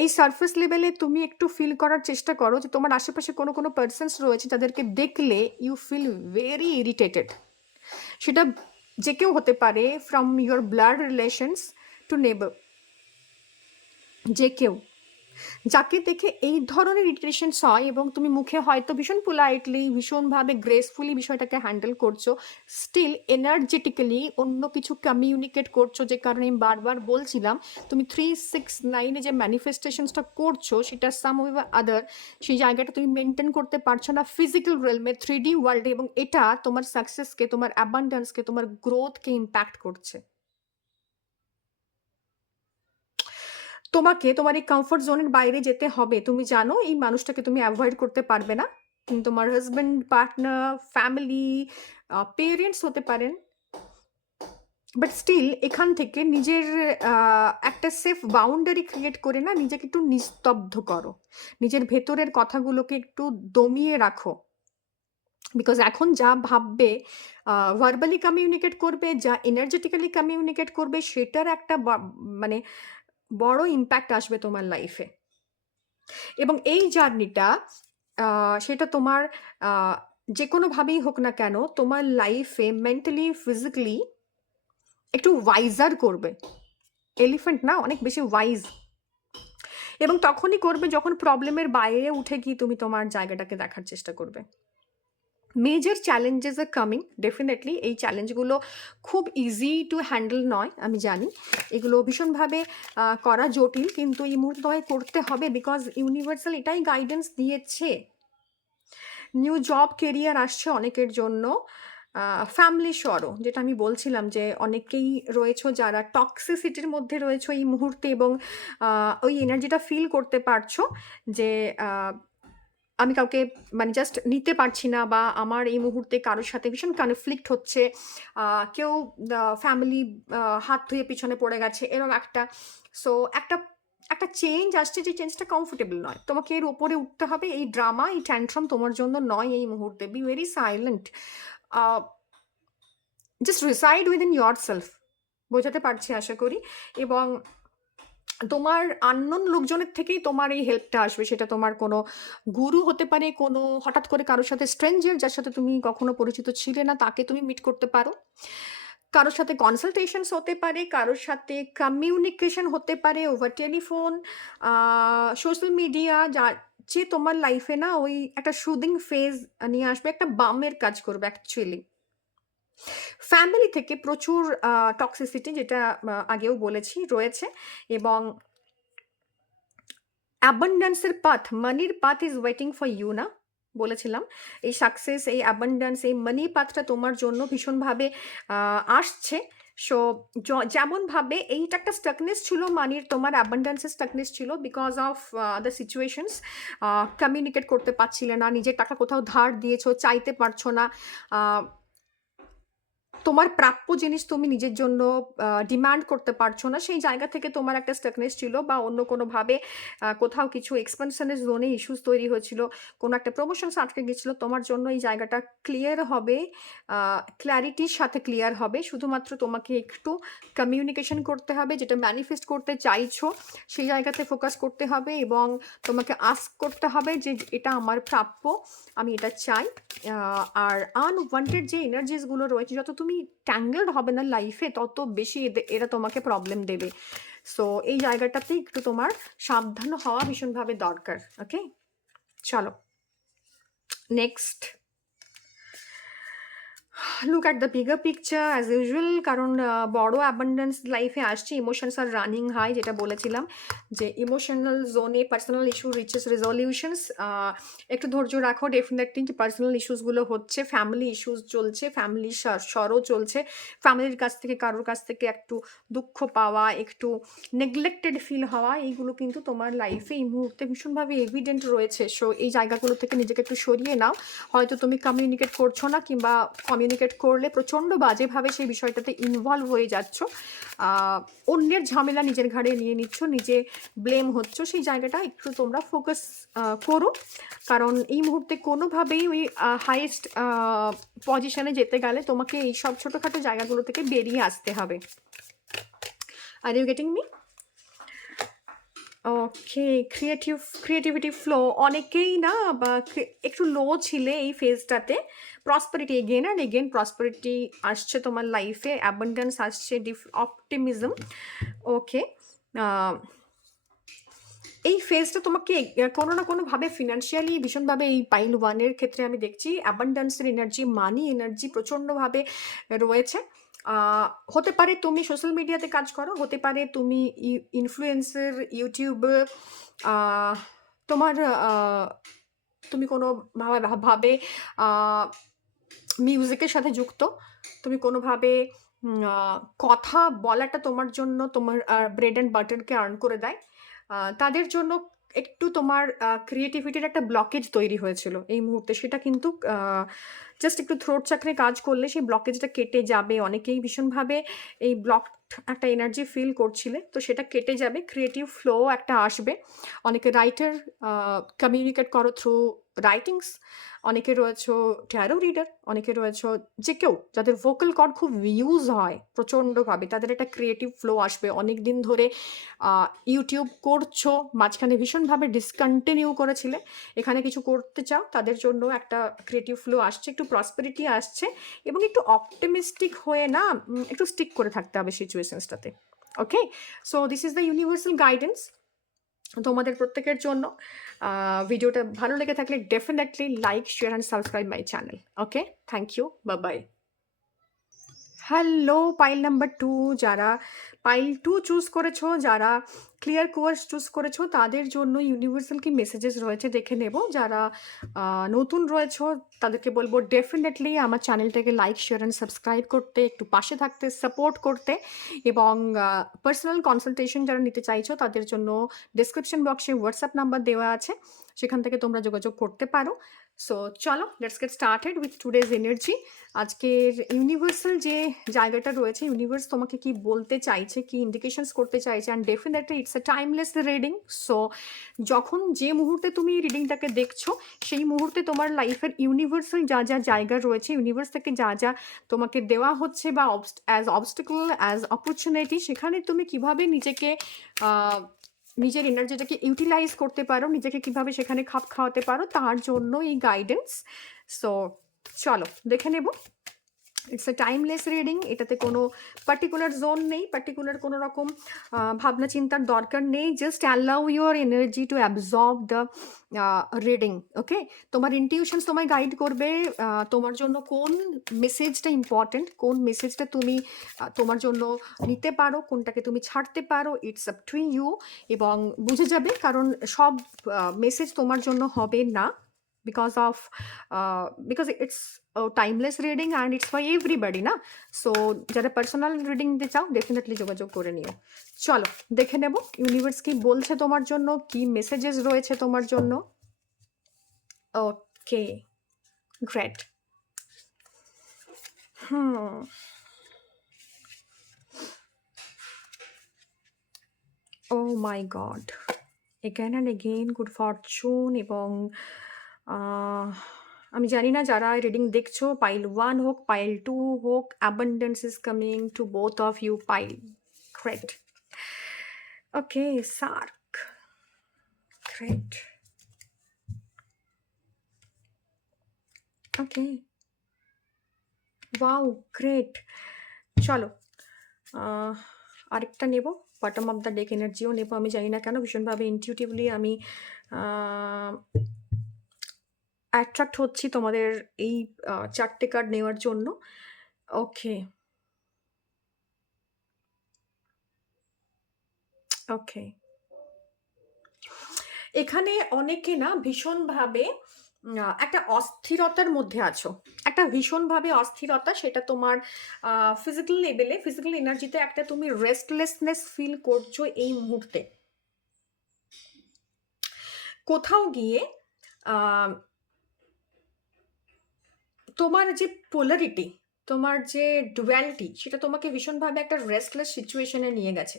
এই সারফেস লেভেলে তুমি একটু ফিল করার চেষ্টা করো যে তোমার আশেপাশে কোনো কোনো পার্সনস রয়েছে যাদেরকে দেখলে ইউ ফিল ভেরি ইরিটেটেড। সেটা যে কেউ হতে পারে, from your blood relations to neighbour, যে কেউ যাকে দেখে এই ধরনের ইরিটেশনস হয়, এবং তুমি মুখে হয়তো ভীষণ পোলাইটলি, ভীষণভাবে গ্রেসফুলি বিষয়টাকে হ্যান্ডেল করছো, স্টিল এনার্জেটিক্যালি অন্য কিছু কমিউনিকেট করছো। যে কারণে আমি বারবার বলছিলাম তুমি 369-এ যে ম্যানিফেস্টেশনসটা করছো সেটা সাম ওয়ে বা আদার সেই জায়গাটা তুমি মেনটেন করতে পারছো না ফিজিক্যাল রিয়েলমে, 3D ওয়ার্ল্ডে, এবং এটা তোমার সাকসেসকে, তোমার অ্যাবান্ডেন্সকে, তোমার গ্রোথকে ইম্প্যাক্ট করছে। তোমাকে তোমার এই কমফোর্ট জোনের বাইরে যেতে হবে। তুমি জানো এই মানুষটাকে তুমি অ্যাভয়েড করতে পারবে না। তোমার হাজব্যান্ড, পার্টনার, ফ্যামিলি, পেরেন্টস হতে পারেন, বাট স্টিল এখান থেকে নিজের একটা সেফ বাউন্ডারি ক্রিয়েট করে না নিজেকে একটু নিস্তব্ধ করো, নিজের ভেতরের কথাগুলোকে একটু দমিয়ে রাখো। বিকজ এখন যা ভাববে, ভার্বালি কমিউনিকেট করবে, যা এনার্জেটিক্যালি কমিউনিকেট করবে, সেটার একটা মানে বড় ইম্প্যাক্ট আসবে তোমার লাইফে। এবং এই জার্নিটা সেটা তোমার যে কোনোভাবেই হোক না কেন তোমার লাইফে মেন্টালি, ফিজিক্যালি একটু ওয়াইজার করবে। এলিফ্যান্ট না, অনেক বেশি ওয়াইজ। এবং তখনই করবে যখন প্রবলেমের বাইরে উঠে গিয়ে তুমি তোমার জায়গাটাকে দেখার চেষ্টা করবে। Major challenges are coming, definitely এই চ্যালেঞ্জগুলো খুব ইজি টু হ্যান্ডেল নয়, আমি জানি এগুলো ভীষণভাবে করা জটিল, কিন্তু এই মুহূর্তে তোমায় করতে হবে, বিকজ ইউনিভার্সাল এটাই গাইডেন্স দিয়েছে। নিউ জব, কেরিয়ার আসছে অনেকের জন্য, ফ্যামিলি সরো, যেটা আমি বলছিলাম যে অনেকেই রয়েছো যারা টক্সিসিটির মধ্যে রয়েছো এই মুহূর্তে, এবং ওই এনার্জিটা ফিল করতে পারছো যে আমি কাউকে মানে জাস্ট নিতে পারছি না, বা আমার এই মুহূর্তে কারোর সাথে ভীষণ কনফ্লিক্ট হচ্ছে, কেউ ফ্যামিলি হাত ধুয়ে পিছনে পড়ে গেছে, এরকম একটা। সো একটা একটা চেঞ্জ আসছে, যে চেঞ্জটা কমফোর্টেবল নয়, তোমাকে এর উপরে উঠতে হবে। এই ড্রামা, এই ট্যান্ট্রাম তোমার জন্য নয় এই মুহূর্তে। Be very silent, just reside within yourself. বোঝাতে পারছি আশা করি। এবং তোমার আননোন লোকজনের থেকেই তোমার এই হেল্পটা আসবে। সেটা তোমার কোনো গুরু হতে পারে, কোনো হঠাৎ করে কারোর সাথে স্ট্রেঞ্জার যার সাথে তুমি কখনো পরিচিত ছিলে না তাকে তুমি মিট করতে পারো, কারোর সাথে কনসালটেশনস হতে পারে, কারোর সাথে কমিউনিকেশন হতে পারে ওভার টেলিফোন, সোশ্যাল মিডিয়া, যা যে তোমার লাইফে না ওই একটা সুদিং ফেজ নিয়ে আসবে, একটা বামের কাজ করবে অ্যাকচুয়ালি। ফ্যামিলি থেকে প্রচুর টক্সিসিটি, যেটা আগেও বলেছি, রয়েছে। এবং অ্যাবান্ডেন্সের পাথ, মানির path is waiting for you না, বলেছিলাম এই সাকসেস, এই অ্যাবান্ডেন্স, এই মানি পাথটা তোমার জন্য ভীষণভাবে আসছে। সো যেমনভাবে এইটা একটা স্টাকনেস ছিল মানির, তোমার অ্যাবান্ডেন্সের স্টাকনেস ছিল because of the situations, communicate করতে পারছিলে না, নিজের টাকা কোথাও ধার দিয়েছো, চাইতে পারছো না, তোমার প্রাপ্য জিনিস তুমি নিজের জন্য ডিমান্ড করতে পারছো না, সেই জায়গা থেকে তোমার একটা স্টাকনেস ছিল, বা অন্য কোনোভাবে কোথাও কিছু এক্সপেনশনের জোনে ইস্যুস তৈরি হয়েছিল, কোনো একটা প্রমোশনস আটকে গেছিলো, তোমার জন্য এই জায়গাটা ক্লিয়ার হবে, ক্ল্যারিটির সাথে ক্লিয়ার হবে। শুধুমাত্র তোমাকে একটু কমিউনিকেশন করতে হবে, যেটা ম্যানিফেস্ট করতে চাইছো সেই জায়গাতে ফোকাস করতে হবে, এবং তোমাকে আস্ক করতে হবে যে এটা আমার প্রাপ্য, আমি এটা চাই। আর আনওয়ান্টেড যে এনার্জিসগুলো রয়েছে, যত তুমি ট্যাঙ্গেলড হবে না লাইফে, তত বেশি এরা তোমাকে প্রবলেম দেবে। সো এই জায়গাটাতে একটু তোমার সাবধান হওয়া ভীষণভাবে দরকার। ওকে, চলো next look at the bigger picture as usual, কারণ বড় অ্যাবান্ডেন্স লাইফে আসছে, ইমোশনস আর রানিং হাই, যেটা বলেছিলাম যে ইমোশনাল জোনে পার্সোনাল ইস্যু রিচেস রেজলিউশনস। একটু ধৈর্য রাখো, ডেফিনেটলি যে পার্সোনাল ইস্যুসগুলো হচ্ছে, ফ্যামিলি ইস্যুস চলছে, ফ্যামিলি সরও চলছে, ফ্যামিলির কাছ থেকে কারোর কাছ থেকে একটু দুঃখ পাওয়া, একটু নেগলেক্টেড ফিল হওয়া, এইগুলো কিন্তু তোমার লাইফে এই মুহূর্তে ভীষণভাবে এভিডেন্ট রয়েছে। সো এই জায়গাগুলো থেকে নিজেকে একটু সরিয়ে নাও। হয়তো তুমি কমিউনিকেট করছো না, কিংবা কমিউনিকেট করলে প্রচণ্ড বাজেভাবে সেই বিষয়টাতে ইনভলভ হয়ে যাচ্ছ, অন্যের ঝামেলা নিজের ঘাড়ে নিয়ে নিচ্ছ, নিজে ব্লেম হচ্ছ। সেই জায়গাটা একটু তোমরা ফোকাস করো, কারণ এই মুহূর্তে কোনোভাবেই ওই হাইয়েস্ট পজিশনে যেতে গেলে তোমাকে এই সব ছোটোখাটো জায়গাগুলো থেকে বেরিয়ে আসতে হবে। Are you getting me? Okay, creativity flow অনেকেই না, বা একটু লো ছিলে এই ফেজটাতে। Prosperity again and again prosperity আসছে তোমার লাইফে, অ্যাবান্ডেন্স আসছে, অপটিমিজম। ওকে, এই ফেজটা তোমাকে কোনো না কোনোভাবে ফিনান্সিয়ালি ভীষণভাবে, এই পাইল ওয়ানের ক্ষেত্রে আমি দেখছি অ্যাবান্ডেন্সের এনার্জি, মানি এনার্জি প্রচণ্ডভাবে রয়েছে। হতে পারে তুমি সোশ্যাল মিডিয়াতে কাজ করো, হতে পারে তুমি ইনফ্লুয়েন্সার, ইউটিউবার, তোমার তুমি কোনো ভাবে মিউজিকের সাথে যুক্ত, তুমি কোনোভাবে কথা বলাটা তোমার জন্য তোমার ব্রেড অ্যান্ড বাটারকে আর্ন করে দেয়, তাদের জন্য একটু তোমার ক্রিয়েটিভিটির একটা ব্লকেজ তৈরি হয়েছিল এই মুহূর্তে, সেটা কিন্তু জাস্ট একটু থ্রোট চাকরে কাজ করলে সেই ব্লকেজটা কেটে যাবে। অনেকেই ভীষণভাবে এই ব্লকড একটা এনার্জি ফিল করছিলে, তো সেটা কেটে যাবে, ক্রিয়েটিভ ফ্লো একটা আসবে। অনেকে রাইটার, কমিউনিকেট করো থ্রু রাইটিংস, অনেকে রয়েছে ট্যারো রিডার, অনেকে রয়েছে যে কেউ যাদের ভোকাল কর্ড খুব ইউজ হয় প্রচণ্ডভাবে, তাদের একটা ক্রিয়েটিভ ফ্লো আসবে। অনেক দিন ধরে ইউটিউব করছো, মাঝখানে ভীষণভাবে ডিসকন্টিনিউ করেছিলে, এখানে কিছু করতে চাও, তাদের জন্য একটা ক্রিয়েটিভ ফ্লো আসছে, একটু প্রসপেরিটি আসছে, এবং একটু অপটিমিস্টিক হয়ে না একটু স্টিক করে থাকতে হবে সিচুয়েশনসটাতে। Okay, so this is the universal guidance তোমাদের প্রত্যেকের জন্য। ভিডিওটা ভালো লেগে থাকলে definitely like, share and subscribe my channel. Okay, thank you, bye. Hello pile number 2, যারা পাইল 2 চুজ করেছো, যারা ক্লিয়ার কোর্স চুজ করেছো, তাদের জন্য ইউনিভার্সাল কি মেসেজেস রয়েছে দেখে নেব। যারা নতুন রয়েছো তাদেরকে বলবো ডেফিনেটলি আমার চ্যানেলটাকে লাইক, শেয়ার অ্যান্ড সাবস্ক্রাইব করতে, একটু পাশে থাকতে, সাপোর্ট করতে, এবং পার্সোনাল কনসালটেশন যারা নিতে চাইছো তাদের জন্য ডিসক্রিপশন বক্সে হোয়াটসঅ্যাপ নাম্বার দেওয়া আছে, সেখান থেকে তোমরা যোগাযোগ করতে পারো। সো চলো, let's get started with today's energy. আজকের ইউনিভার্সাল যে জায়গাটা রয়েছে, ইউনিভার্স তোমাকে কি বলতে চাইছে, কি ইন্ডিকেশনস করতে চাইছে, and definitely it's a timeless reading. So যখন যে মুহূর্তে তুমি রিডিংটাকে দেখছো, সেই মুহূর্তে তোমার লাইফের ইউনিভার্সাল যা যা জায়গা রয়েছে, ইউনিভার্স থেকে যা যা তোমাকে দেওয়া হচ্ছে, বা অ্যাজ অবস্টিকল, অ্যাজ অপরচুনিটি, সেখানে তুমি কিভাবে নিজেকে নিজের এনার্জিটাকে ইউটিলাইজ করতে পারো, নিজেকে কিভাবে সেখানে খাপ খাওয়াতে পারো, তার জন্য এই গাইডেন্স। সো চলো দেখে নেব। ইটস এ টাইমলেস রিডিং, এটাতে কোনো পার্টিকুলার জোন নেই, পার্টিকুলার কোনো রকম ভাবনা চিন্তার দরকার নেই। Just allow your energy to absorb the reading. Okay, তোমার ইনটিউশনস তোমায় গাইড করবে তোমার জন্য কোন মেসেজটা ইম্পর্টেন্ট, কোন মেসেজটা তুমি তোমার জন্য নিতে পারো, কোনটাকে তুমি ছাড়তে পারো, ইটস আপ টু ইউ। এবং বুঝে যাবে, কারণ সব মেসেজ তোমার জন্য হবে না, because it's a timeless reading and it's for everybody না। সো যারা পার্সোনাল রিডিং দিতে চাও ডেফিনেটলি যোগাযোগ করে নিও। চলো দেখে নেব ইউনিভার্স কি বলছে তোমার জন্য, কি মেসেজেস রয়েছে তোমার জন্য। Okay, great. হুম। Oh my God! Again and again good fortune এবং আহ আমি জানি না যারা রিডিং দেখছো পাইল 1 হোক, পাইল 2 হোক, abundance is coming to both of you pile. Great. Okay, Sark. Great. Okay. Wow, great. চলো আহ আরেকটা নেব। বটম অফ দ্য ডেক এনার্জিও নেব। আমি জানি না কেন ভীষণভাবে ইনটিউটিভলি আমি অ্যাট্রাক্ট হচ্ছি তোমাদের এই ৪ টে কার্ড নেওয়ার জন্য। ওকে, ওকে। এখানে অনেকে না ভীষণভাবে একটা অস্থিরতার মধ্যে আছো। একটা ভীষণভাবে অস্থিরতা, সেটা তোমার ফিজিক্যাল লেভেলে, ফিজিক্যাল এনার্জিতে একটা তুমি রেস্টলেসনেস ফিল করছো এই মুহূর্তে। কোথাও গিয়ে আ তোমার যে পোলারিটি, তোমার যে ডুয়ালিটি, সেটা তোমাকে ভীষণভাবে একটা রেস্টলেস সিচুয়েশন এ নিয়ে গেছে।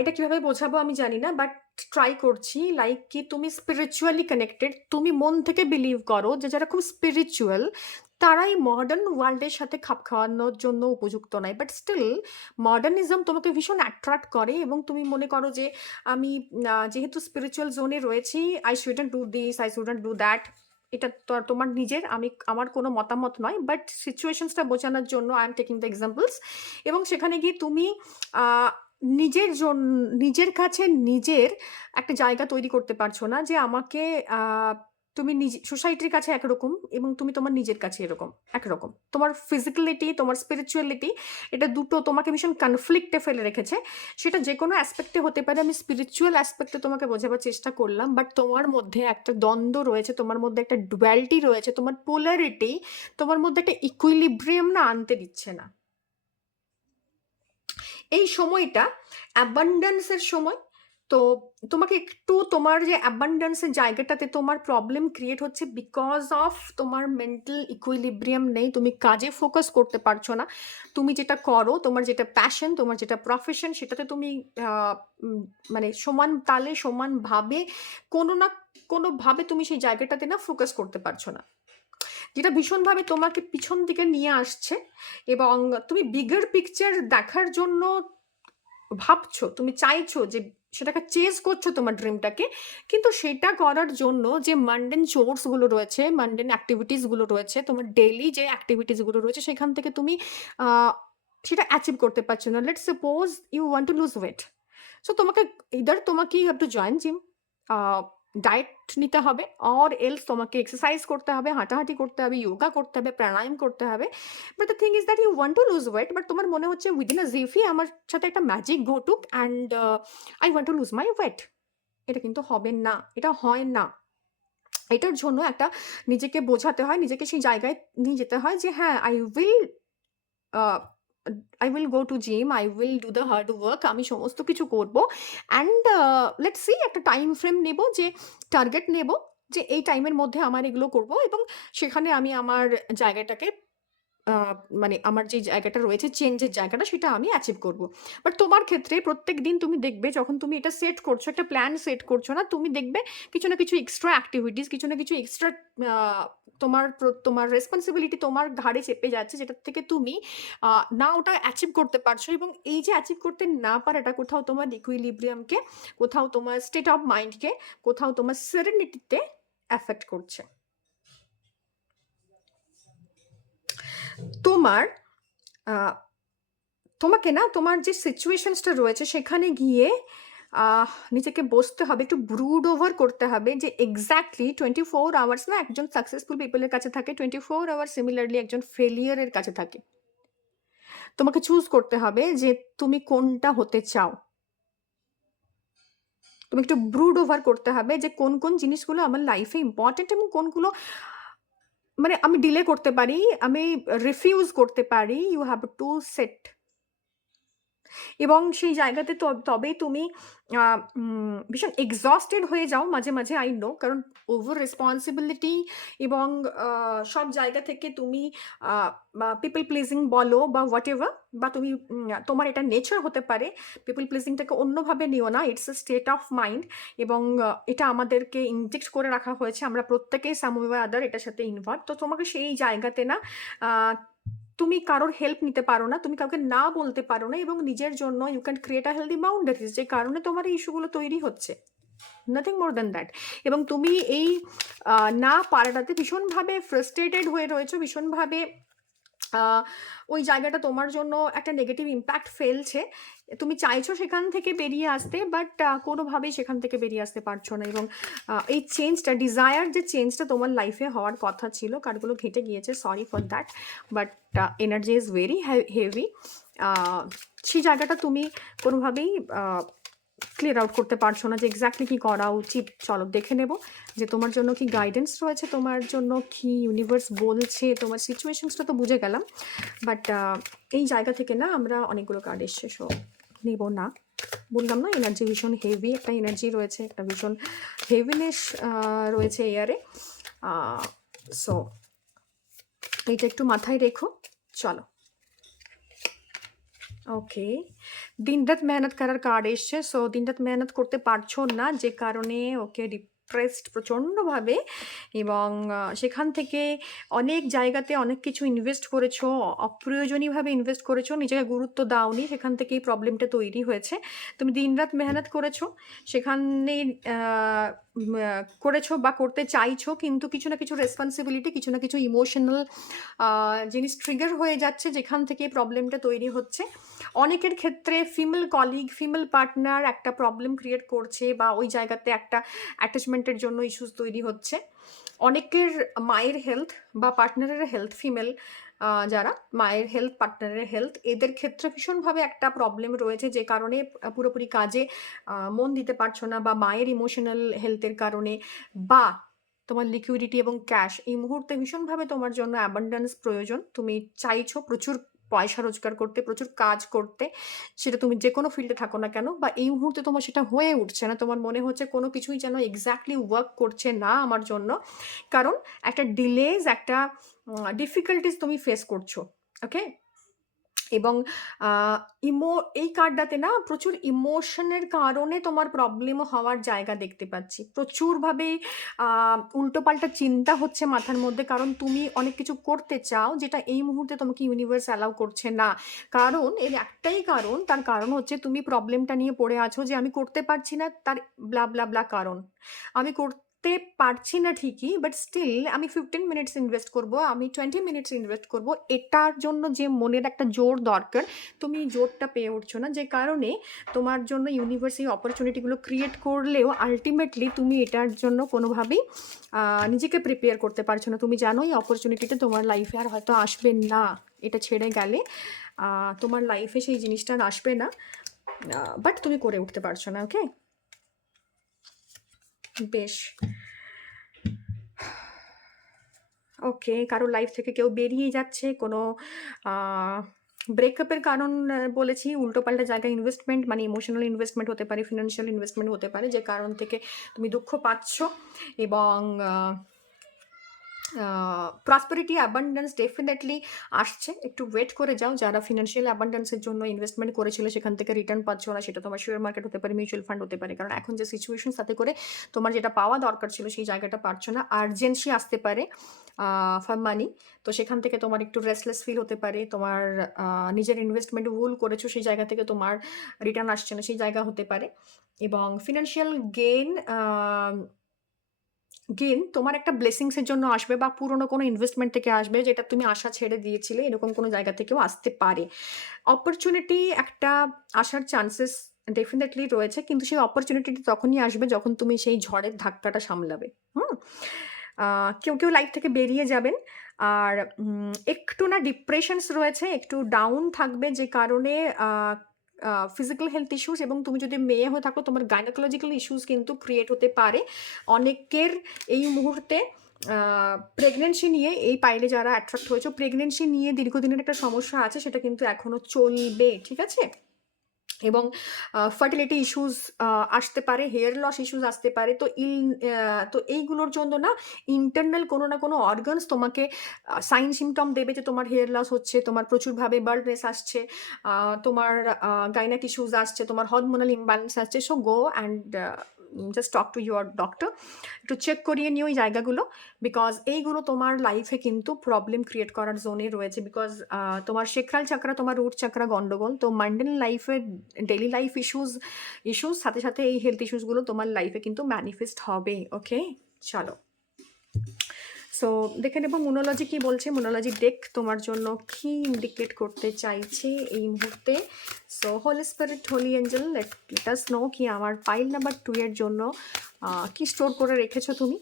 এটা কিভাবে বোঝাবো আমি জানি না। বাট ট্রাই করছি। লাইক কি তুমি স্পিরিচুয়ালি কানেক্টেড। তুমি মন থেকে বিলিভ করো যে যারা খুব স্পিরিচুয়াল তারাই মডার্ন ওয়ার্ল্ড এর সাথে খাপ খাওয়ানোর জন্য উপযুক্ত নয়। বাট স্টিল মডার্নিজম তোমাকে ভীষণ অ্যাট্রাক্ট করে এবং তুমি মনে করো যে আমি যেহেতু স্পিরিচুয়াল জোনে রয়েছি, I shouldn't do this, I shouldn't do that. এটা তো আর তোমার নিজের, আমার কোনো মতামত নয়। বাট সিচুয়েশনসটা বোঝানোর জন্য I am taking the examples. এবং সেখানে গিয়ে তুমি আ নিজের কাছে নিজের একটা জায়গা তৈরি করতে পারছো না যে আমাকে আ তুমি সোসাইটির কাছে একরকম এবং তুমি তোমার নিজের কাছে এরকম একরকম। তোমার ফিজিক্যালিটি, তোমার স্পিরিচুয়ালিটি, এটা দুটো তোমাকে ভীষণ কনফ্লিক্ট এ ফেলে রেখেছে। সেটা যেকোনো অ্যাসপেক্ট এ হতে পারে। আমি স্পিরিচুয়াল অ্যাসপেক্ট এ তোমাকে বোঝাবার চেষ্টা করলাম। বাট তোমার মধ্যে একটা দ্বন্দ্ব রয়েছে, তোমার মধ্যে একটা ডুয়ালিটি রয়েছে, তোমার পোলারিটি তোমার মধ্যে একটা ইকুইলিব্রিয়াম না আনতে দিচ্ছে না। এই সময়টা অ্যাবান্ডেন্স এর সময়। তো তোমাকে একটু তোমার যে অ্যাবান্ডেন্স এর জায়গাটাতে তোমার প্রবলেম ক্রিয়েট হচ্ছে বিকজ অফ তোমার মেন্টাল ইকুইলিব্রিয়াম নেই। তুমি কাজে ফোকাস করতে পারছো না। তুমি যেটা করো, তোমার যেটা প্যাশন, তোমার যেটা প্রফেশন, সেটাতে তুমি আহ, উম, মানে সমান তালে সমানভাবে কোনো না কোনোভাবে তুমি সেই জায়গাটাতে না ফোকাস করতে পারছো না, যেটা ভীষণভাবে তোমাকে পিছন দিকে নিয়ে আসছে। এবং তুমি বিগার পিকচার দেখার জন্য ভাবছো, তুমি চাইছো যে সেটাকে চেজ করছো তোমার ড্রিমটাকে। কিন্তু সেটা করার জন্য যে মান্ডেন চোর্স গুলো রয়েছে, মান্ডেন অ্যাক্টিভিটিস গুলো রয়েছে, তোমার ডেইলি যে অ্যাক্টিভিটিস গুলো রয়েছে, সেখান থেকে তুমি আহ, সেটা অ্যাচিভ করতে পারছো না। Let's suppose you want to lose weight. So তোমাকে ইদার তোমাকে you have to join gym, diet নিতে হবে, অর এলস তোমাকে এক্সারসাইজ করতে হবে, হাঁটাহাঁটি করতে হবে, যোগা করতে হবে, প্রাণায়াম করতে হবে। But the thing is that you want to lose weight, but তোমার মনে হচ্ছে উইদিন আ জিফি আমার সাথে একটা ম্যাজিক ঘটুক and I want to lose my weight. এটা কিন্তু হবে না, এটা হয় না। এটার জন্য একটা নিজেকে বোঝাতে হয়, নিজেকে সেই জায়গায় নিয়ে যেতে হয় যে হ্যাঁ, ah, I will go to gym, I will do the hard work, আমি সমস্ত কিছু করব। অ্যান্ড লেটস সি, একটা টাইম ফ্রেম নেব, যে টার্গেট নেব যে এই টাইমের মধ্যে আমার এগুলো করব এবং সেখানে আমি আমার জায়গাটাকে মানে আমার যে জায়গাটা রয়েছে, চেঞ্জের জায়গাটা, সেটা আমি অ্যাচিভ করব। বাট তোমার ক্ষেত্রে প্রত্যেক দিন তুমি দেখবে যখন তুমি এটা সেট করছো, একটা প্ল্যান সেট করছো না, তুমি দেখবে কিছু না কিছু এক্সট্রা অ্যাক্টিভিটিস, কিছু না কিছু এক্সট্রা তোমার রেসপন্সিবিলিটি তোমার ঘাড়ে চেপে যাচ্ছে, যেটার থেকে তুমি না ওটা অ্যাচিভ করতে পারছো। এবং এই যে অ্যাচিভ করতে না পারাটা কোথাও তোমার ইকুইলিব্রিয়ামকে, কোথাও তোমার স্টেট অফ মাইন্ডকে, কোথাও তোমার সেরেনিটিতে অ্যাফেক্ট করছে। তোমার আহ, তোমাকে না তোমার যে সিচুয়েশনসটা রয়েছে সেখানে গিয়ে নিজেকে বসতে হবে, একটু ব্রুড ওভার করতে হবে যে এক্স্যাক্টলি 24 আওয়ার্স না একজন সাকসেসফুল পিপলের কাছে থাকে, 24 আওয়ার্স সিমিলারলি একজন ফেলিয়ারের কাছে থাকে। তোমাকে চুজ করতে হবে যে তুমি কোনটা হতে চাও। তুমি একটু ব্রুড ওভার করতে হবে যে কোন কোন জিনিসগুলো আমার লাইফে ইম্পর্টেন্ট এবং কোনগুলো মানে আমি ডিলে করতে পারি, আমি রিফিউজ করতে পারি। ইউ হ্যাভ টু সেট এবং সেই জায়গাতে তবেই তুমি ভীষণ এক্সস্টেড হয়ে যাও মাঝে মাঝে, আই নো, কারণ ওভার রেসপন্সিবিলিটি এবং সব জায়গা থেকে তুমি পিপল প্লিজিং বলো বা হোয়াট এভার, বা তুমি তোমার এটা নেচার হতে পারে, পিপল প্লিজিংটাকে অন্যভাবে নিও না, it's a state of mind. এবং এটা আমাদেরকে ইনজেক্ট করে রাখা হয়েছে, আমরা প্রত্যেকেই সাম ওয়ে আদার এটার সাথে ইনভলভ। তো তোমাকে সেই জায়গাতে না তুমি কারোর হেল্প নিতে পারো না, তুমি কাউকে না বলতে পারো না, এবং নিজের জন্য you can create a healthy boundaries, যে কারণে তোমার এই ইস্যুগুলো তৈরি হচ্ছে, নাথিং মোর দ্যান দ্যাট। এবং তুমি এই না পারাটাতে ভীষণভাবে ফ্রাস্ট্রেটেড হয়ে রয়েছো, ভীষণভাবে ওই জায়গাটা তোমার জন্য একটা নেগেটিভ ইম্প্যাক্ট ফেলছে। তুমি চাইছো সেখান থেকে বেরিয়ে আসতে, বাট কোনোভাবেই সেখান থেকে বেরিয়ে আসতে পারছো না। এবং এই চেঞ্জটা, ডিজায়ার যে চেঞ্জটা তোমার লাইফে হওয়ার কথা ছিল, কার্ডগুলো ঘেটে গিয়েছে, sorry for that, but energy is very heavy. সেই জায়গাটা তুমি কোনোভাবেই ক্লিয়ার আউট করতে পারছো না যে এক্স্যাক্টলি কী করা উচিত। চলো দেখে নেব যে তোমার জন্য কি গাইডেন্স রয়েছে, তোমার জন্য কি ইউনিভার্স বলছে। তোমার সিচুয়েশনসটা তো বুঝে গেলাম, বাট এই জায়গা থেকে না আমরা অনেকগুলো কার্ড এসছে, সো নেব না, বললাম না এনার্জি ভীষণ হেভি একটা এনার্জি রয়েছে, একটা ভীষণ হেভিনেস রয়েছে এয়ারে। সো এইটা একটু মাথায় রেখো। চলো, ওকে, দিনরাত মেহনত করার কার্ড এসছে। সো দিনরাত মেহনত করতে পারছো না, যে কারণে ওকে ডিপ্রেসড প্রচণ্ডভাবে, এবং সেখান থেকে অনেক জায়গাতে অনেক কিছু ইনভেস্ট করেছো, অপ্রয়োজনীয়ভাবে ইনভেস্ট করেছো, নিজেকে গুরুত্ব দাওনি, সেখান থেকে এই প্রবলেমটা তৈরি হয়েছে। তুমি দিনরাত মেহনত করেছো, সেখানে করেছো বা করতে চাইছো, কিন্তু কিছু না কিছু রেসপন্সিবিলিটি, কিছু না কিছু ইমোশনাল জিনিস ট্রিগার হয়ে যাচ্ছে, যেখান থেকে প্রবলেমটা তৈরি হচ্ছে। অনেকের ক্ষেত্রে ফিমেল কলিগ, ফিমেল পার্টনার একটা প্রবলেম ক্রিয়েট করছে, বা ওই জায়গাতে একটা অ্যাটাচমেন্টের জন্য ইস্যুস তৈরি হচ্ছে। অনেকের মায়ের হেলথ বা পার্টনারের হেলথ, ফিমেল যারা, মায়ের হেলথ, পার্টনারের হেলথ, এদের ক্ষেত্রে ভীষণভাবে একটা প্রবলেম রয়েছে, যে কারণে পুরোপুরি কাজে মন দিতে পারছো না, বা মায়ের ইমোশনাল হেলথের কারণে, বা তোমার লিকুইডিটি এবং ক্যাশ এই মুহূর্তে ভীষণভাবে তোমার জন্য অ্যাবান্ডেন্স প্রয়োজন। তুমি চাইছো প্রচুর পয়সা রোজগার করতে, প্রচুর কাজ করতে, সেটা তুমি যে কোনো ফিল্ডে থাকো না কেন, বা এই মুহূর্তে তোমার সেটা হয়ে উঠছে না, তোমার মনে হচ্ছে কোনো কিছুই যেন এক্স্যাক্টলি ওয়ার্ক করছে না আমার জন্য, কারণ একটা ডিলেজ, একটা ডিফিকাল্টিস তুমি ফেস করছো। ওকে, এবং এই কার্ডটাতে না প্রচুর ইমোশনের কারণে তোমার প্রবলেম হওয়ার জায়গা দেখতে পাচ্ছি, প্রচুরভাবে উল্টোপাল্টা চিন্তা হচ্ছে মাথার মধ্যে, কারণ তুমি অনেক কিছু করতে চাও, যেটা এই মুহূর্তে তোমাকে ইউনিভার্স অ্যালাউ করছে না। কারণ এর একটাই কারণ, তার কারণ হচ্ছে তুমি প্রবলেমটা নিয়ে পড়ে আছো যে আমি করতে পারছি না, তার ব্লা ব্লা ব্লা কারণ। আমি করতে পারছি না ঠিকই, বাট স্টিল আমি 15 মিনিটস ইনভেস্ট করব, আমি 20 মিনিটস ইনভেস্ট করব, এটার জন্য যে মনের একটা জোর দরকার, তুমি জোরটা পেয়ে উঠছো না, যে কারণে তোমার জন্য ইউনিভার্স এই অপরচুনিটিগুলো ক্রিয়েট করলেও আলটিমেটলি তুমি এটার জন্য কোনোভাবেই নিজেকে প্রিপেয়ার করতে পারছো না। তুমি জানো এই অপরচুনিটিটা তোমার লাইফে আর হয়তো আসবে না, এটা ছেড়ে গেলে তোমার লাইফে সেই জিনিসটা আর আসবে না, বাট তুমি করে উঠতে পারছো না। ওকে, বেশ, ওকে, কারোর লাইফ থেকে কেউ বেরিয়ে যাচ্ছে, কোনো ব্রেকআপের কারণ বলেছি, উল্টোপাল্টা জায়গায় ইনভেস্টমেন্ট, মানে ইমোশনাল ইনভেস্টমেন্ট হতে পারে, ফিনান্সিয়াল ইনভেস্টমেন্ট হতে পারে, যে কারণ থেকে তুমি দুঃখ পাচ্ছ। এবং প্রসপারিটি, অ্যাবান্ডেন্স ডেফিনেটলি আসছে, একটু ওয়েট করে যাও। যারা ফিনান্সিয়াল অ্যাবান্ডেন্সের জন্য ইনভেস্টমেন্ট করেছিল, সেখান থেকে রিটার্ন পাচ্ছ না, সেটা তোমার শেয়ার মার্কেট হতে পারে, মিউচুয়াল ফান্ড হতে পারে, কারণ এখন যে সিচুয়েশন, তাতে করে তোমার যেটা পাওয়া দরকার ছিল সেই জায়গাটা পাচ্ছ না। আর্জেন্সি আসতে পারে ফর মানি, তো সেখান থেকে তোমার একটু রেস্টলেস ফিল হতে পারে, তোমার নিজের ইনভেস্টমেন্ট ভুল করেছো, সেই জায়গা থেকে তোমার রিটার্ন আসছে না, সেই জায়গা হতে পারে। এবং ফিনান্সিয়াল গেইন তোমার একটা ব্লেসিংসের জন্য আসবে, বা পুরনো কোনো ইনভেস্টমেন্ট থেকে আসবে, যেটা তুমি আশা ছেড়ে দিয়েছিলে, এরকম কোনো জায়গা থেকেও আসতে পারে। অপরচুনিটি একটা আসার চান্সেস ডেফিনেটলি রয়েছে, কিন্তু সেই অপরচুনিটিটা তখনই আসবে যখন তুমি সেই ঝড়ের ধাক্কাটা সামলাবে। কেউ কেউ লাইফ থেকে বেরিয়ে যাবেন, আর একটু না ডিপ্রেশনস রয়েছে, একটু ডাউন থাকবে, যে কারণে ফিজিক্যাল হেলথ ইস্যুস, এবং তুমি যদি মেয়ে হয়ে থাকো, তোমার গাইনোকোলজিক্যাল ইস্যুস কিন্তু ক্রিয়েট হতে পারে। অনেকের এই মুহূর্তে প্রেগনেন্সি নিয়ে, এই পাইলে যারা অ্যাট্রাক্ট হয়েছে, প্রেগনেন্সি নিয়ে দীর্ঘদিনের একটা সমস্যা আছে, সেটা কিন্তু এখনও চলবে, ঠিক আছে? এবং ফার্টিলিটি ইস্যুস আসতে পারে, হেয়ার লস ইস্যুস আসতে পারে। তো এইগুলোর জন্য না ইন্টারনাল কোনো না কোনো অর্গানস তোমাকে সাইন সিম্পটম দেবে যে তোমার হেয়ার লস হচ্ছে, তোমার প্রচুরভাবে বার্ডনেস আসছে, তোমার গাইনাক ইস্যুস আসছে, তোমার হরমোনাল ইমব্যালেন্স আসছে। So go and just talk to your doctor, একটু চেক করিয়ে নিও এই জায়গাগুলো। বিকজ এইগুলো তোমার লাইফে কিন্তু প্রবলেম ক্রিয়েট করার জোনে রয়েছে। বিকজ তোমার শেখরাল চাকরা, তোমার রুট চাকরা গন্ডগোল। তো মান্ডেল লাইফে ডেইলি লাইফ ইস্যুস সাথে সাথে এই হেলথ ইস্যুসগুলো তোমার লাইফে কিন্তু ম্যানিফেস্ট হবে। ওকে, চলো। সো দেখে নেব মোনোলজি কি বলছে। মোনোলজি ডেক তোমার জন্য কি ইন্ডিকেট করতে চাইছে এই মুহূর্তে। So holy spirit, holy angel, let us know কি আমার পাইল নাম্বার 2 এর জন্য কি স্টোর করে রেখেছো তুমি,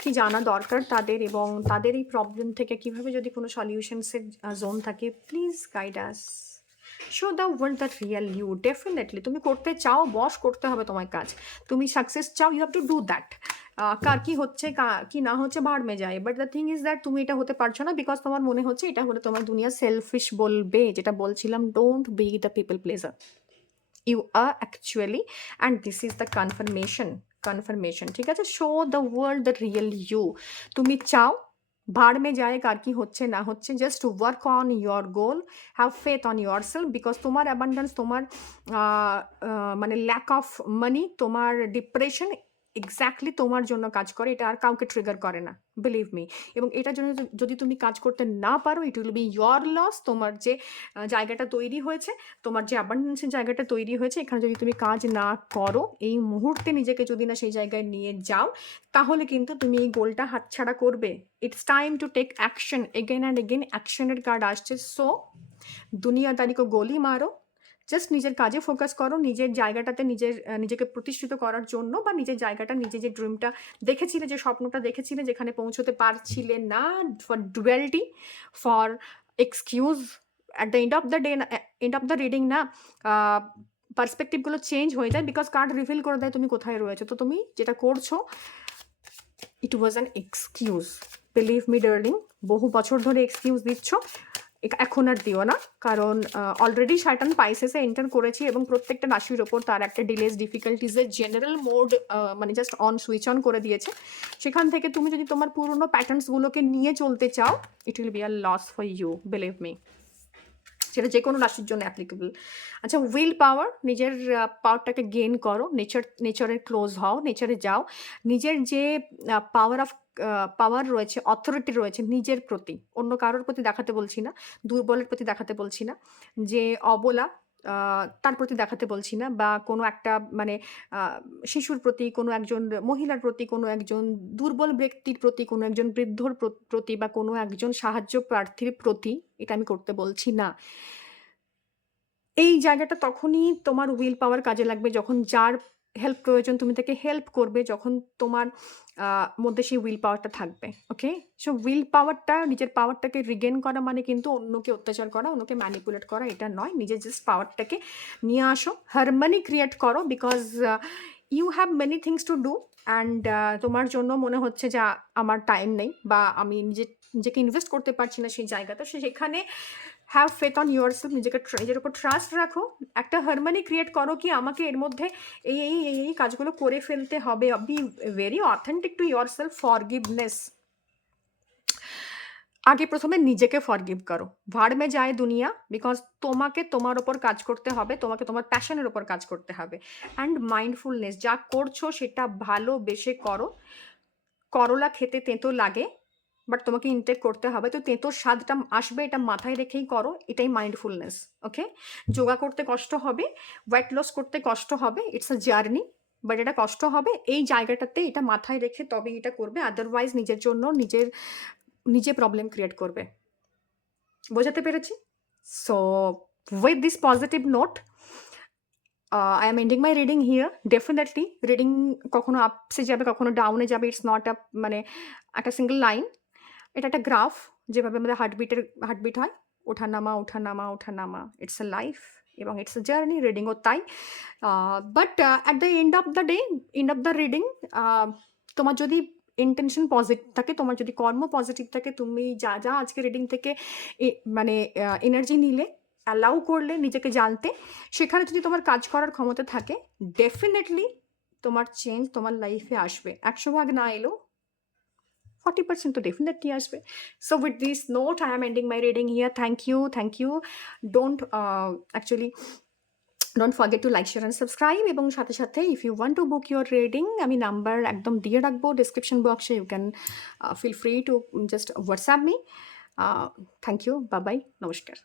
কি জানা দরকার তাদের, এবং তাদের এই প্রবলেম থেকে কিভাবে যদি কোনো সলিউশনসের জোন থাকে, please guide us. Show the world that real you. Definitely তুমি করতে চাও, বস করতে হবে তোমার কাজ। তুমি সাকসেস চাও, you have to do that. কার কি হচ্ছে কি না হচ্ছে ভাড় মে যায়, but the thing is that তুমি এটা হতে পারছো না বিকজ তোমার মনে হচ্ছে এটা হলে তোমার দুনিয়া সেলফিশ বলবে। যেটা বলছিলাম, don't be the people pleaser, you are actually, and this is the confirmation. ঠিক আছে, show the world the real you. তুমি চাও, ভাড় মে যায় কার কি হচ্ছে না হচ্ছে, just work on your goal, have faith on your self. Because তোমার অ্যাবান্ডেন্স, তোমার মানে ল্যাক অফ মানি, তোমার ডিপ্রেশন এক্স্যাক্টলি তোমার জন্য কাজ করে, এটা আর কাউকে ট্রিগার করে না, বিলিভ মি। এবং এটার জন্য যদি তুমি কাজ করতে না পারো, it will be your loss. তোমার যে জায়গাটা তৈরি হয়েছে, তোমার যে অ্যাবান্ডেন্সের জায়গাটা তৈরি হয়েছে, এখানে যদি তুমি কাজ না করো, এই মুহূর্তে নিজেকে যদি না সেই জায়গায় নিয়ে যাও, তাহলে কিন্তু তুমি এই গোলটা হাতছাড়া করবে। It's time to take action, again and again অ্যাকশনের কার্ড আসছে। সো দুনিয়াদারি কো গোলি মারো, জাস্ট নিজের কাজে ফোকাস করো, নিজের জায়গাটাতে নিজেকে প্রতিষ্ঠিত করার জন্য, বা নিজের জায়গাটা, নিজে যে ড্রিমটা দেখেছিলে, যে স্বপ্নটা দেখেছিলে, যেখানে পৌঁছতে পারছিলে না, for duality, for excuse. At the end of the reading না পার্সপেক্টিভগুলো চেঞ্জ হয়ে যায়, বিকজ কার্ড রিভিল করে দেয় তুমি কোথায় রয়েছো। তো তুমি যেটা করছো, it was an excuse, believe me darling. বহু বছর ধরে এক্সকিউজ দিচ্ছ, এখন আর দিও না। কারণ অলরেডি সার্টান পাইসেসে এন্টার করেছি, এবং প্রত্যেকটা রাশির ওপর তার একটা ডিলেস, ডিফিকাল্টিজের জেনারেল মোড মানে জাস্ট সুইচ অন করে দিয়েছে। সেখান থেকে তুমি যদি তোমার পুরনো প্যাটার্নসগুলোকে নিয়ে চলতে চাও, it will be a loss for you, believe me. সেটা যে কোনো রাশির জন্য অ্যাপ্লিকেবল। আচ্ছা, উইল পাওয়ার, নিজের পাওয়ারটাকে গেইন করো, নেচারের ক্লোজ হও, নেচারে যাও। নিজের যে পাওয়ার রয়েছে, অথরিটি রয়েছে নিজের প্রতি, অন্য কারোর প্রতি দেখাতে বলছি না, দুর্বলের প্রতি দেখাতে বলছি না, যে অবলা তার প্রতি দেখাতে বলছি না, বা কোনো একটা মানে শিশুর প্রতি, কোনো একজন মহিলার প্রতি, কোনো একজন দুর্বল ব্যক্তির প্রতি, কোনো একজন বৃদ্ধর প্রতি, বা কোনো একজন সাহায্য প্রার্থীর প্রতি, এটা আমি করতে বলছি না। এই জায়গাটা তখনই তোমার উইল পাওয়ার কাজে লাগবে, যখন যার হেল্প প্রয়োজন তুমি তাকে হেল্প করবে, যখন তোমার মধ্যে সেই উইল পাওয়ারটা থাকবে। ওকে, সো উইল পাওয়ারটা, নিজের পাওয়ারটাকে রিগেন করা মানে কিন্তু অন্যকে অত্যাচার করা, অন্যকে ম্যানিপুলেট করা, এটা নয়। নিজের জাস্ট পাওয়ারটাকে নিয়ে আসো, হারমনি ক্রিয়েট করো, because you have many things to do, and তোমার জন্য মনে হচ্ছে যে আমার টাইম নেই, বা আমি নিজেকে ইনভেস্ট করতে পারছি না সেই জায়গাটা। সেখানে have faith on your self, নিজের উপর ট্রাস্ট রাখো, একটা হারমনি ক্রিয়েট করো কি আমাকে এর মধ্যে এই কাজগুলো করে ফেলতে হবে। Be very authentic to your self. Forgiveness, আগে প্রথমে নিজেকে ফরগিভ করো, ভাড় মে যায় দুনিয়া, বিকজ তোমাকে তোমার ওপর কাজ করতে হবে, তোমাকে তোমার প্যাশনের ওপর কাজ করতে হবে। অ্যান্ড মাইন্ডফুলনেস, যা করছো সেটা ভালোবেসে করো। করলা খেতে তেঁতো লাগে, বাট তোমাকে ইনটেক করতে হবে, তো তেঁতোর স্বাদটা আসবে, এটা মাথায় রেখেই করো, এটাই মাইন্ডফুলনেস। ওকে, যোগা করতে কষ্ট হবে, ওয়েট লস করতে কষ্ট হবে, ইটস আ জার্নি, বাট এটা কষ্ট হবে। এই জায়গাটাতে এটা মাথায় রেখে তবে এটা করবে, আদারওয়াইজ নিজের জন্য নিজে প্রবলেম ক্রিয়েট করবে। বোঝাতে পেরেছি? So with this positive note, I am ending my reading here. Definitely reading কখনো আপসে যাবে, কখনো ডাউনে যাবে, ইটস নট আ মানে একটা সিঙ্গল লাইন, এটা একটা গ্রাফ, যেভাবে আমাদের হার্টবিট হয়, ওঠানামা ওঠানামা ওঠানামা। ইটস আ লাইফ, এবং ইটস আ জার্নি, রিডিংও তাই। But at the end of the reading, তোমার যদি ইন্টেনশন পজিটিভ থাকে, তোমার যদি কর্ম পজিটিভ থাকে, তুমি যা আজকে রিডিং থেকে মানে এনার্জি নিলে, অ্যালাউ করলে নিজেকে জানতে, সেখানে যদি তোমার কাজ করার ক্ষমতা থাকে, ডেফিনিটলি তোমার চেঞ্জ তোমার লাইফে আসবে। ১০০ ভাগ না এলেও 40% তো ডেফিনেটলি আসবে। So with this note I am ending my reading here. Thank you, thank you. Don't actually don't forget to like, share and subscribe, এবং সাথে, সাথে if you want to book your reading, আমি নাম্বার একদম দিয়ে রাখবো description বক্সে। You can feel free to just WhatsApp me. Thank you. Bye bye. নমস্কার।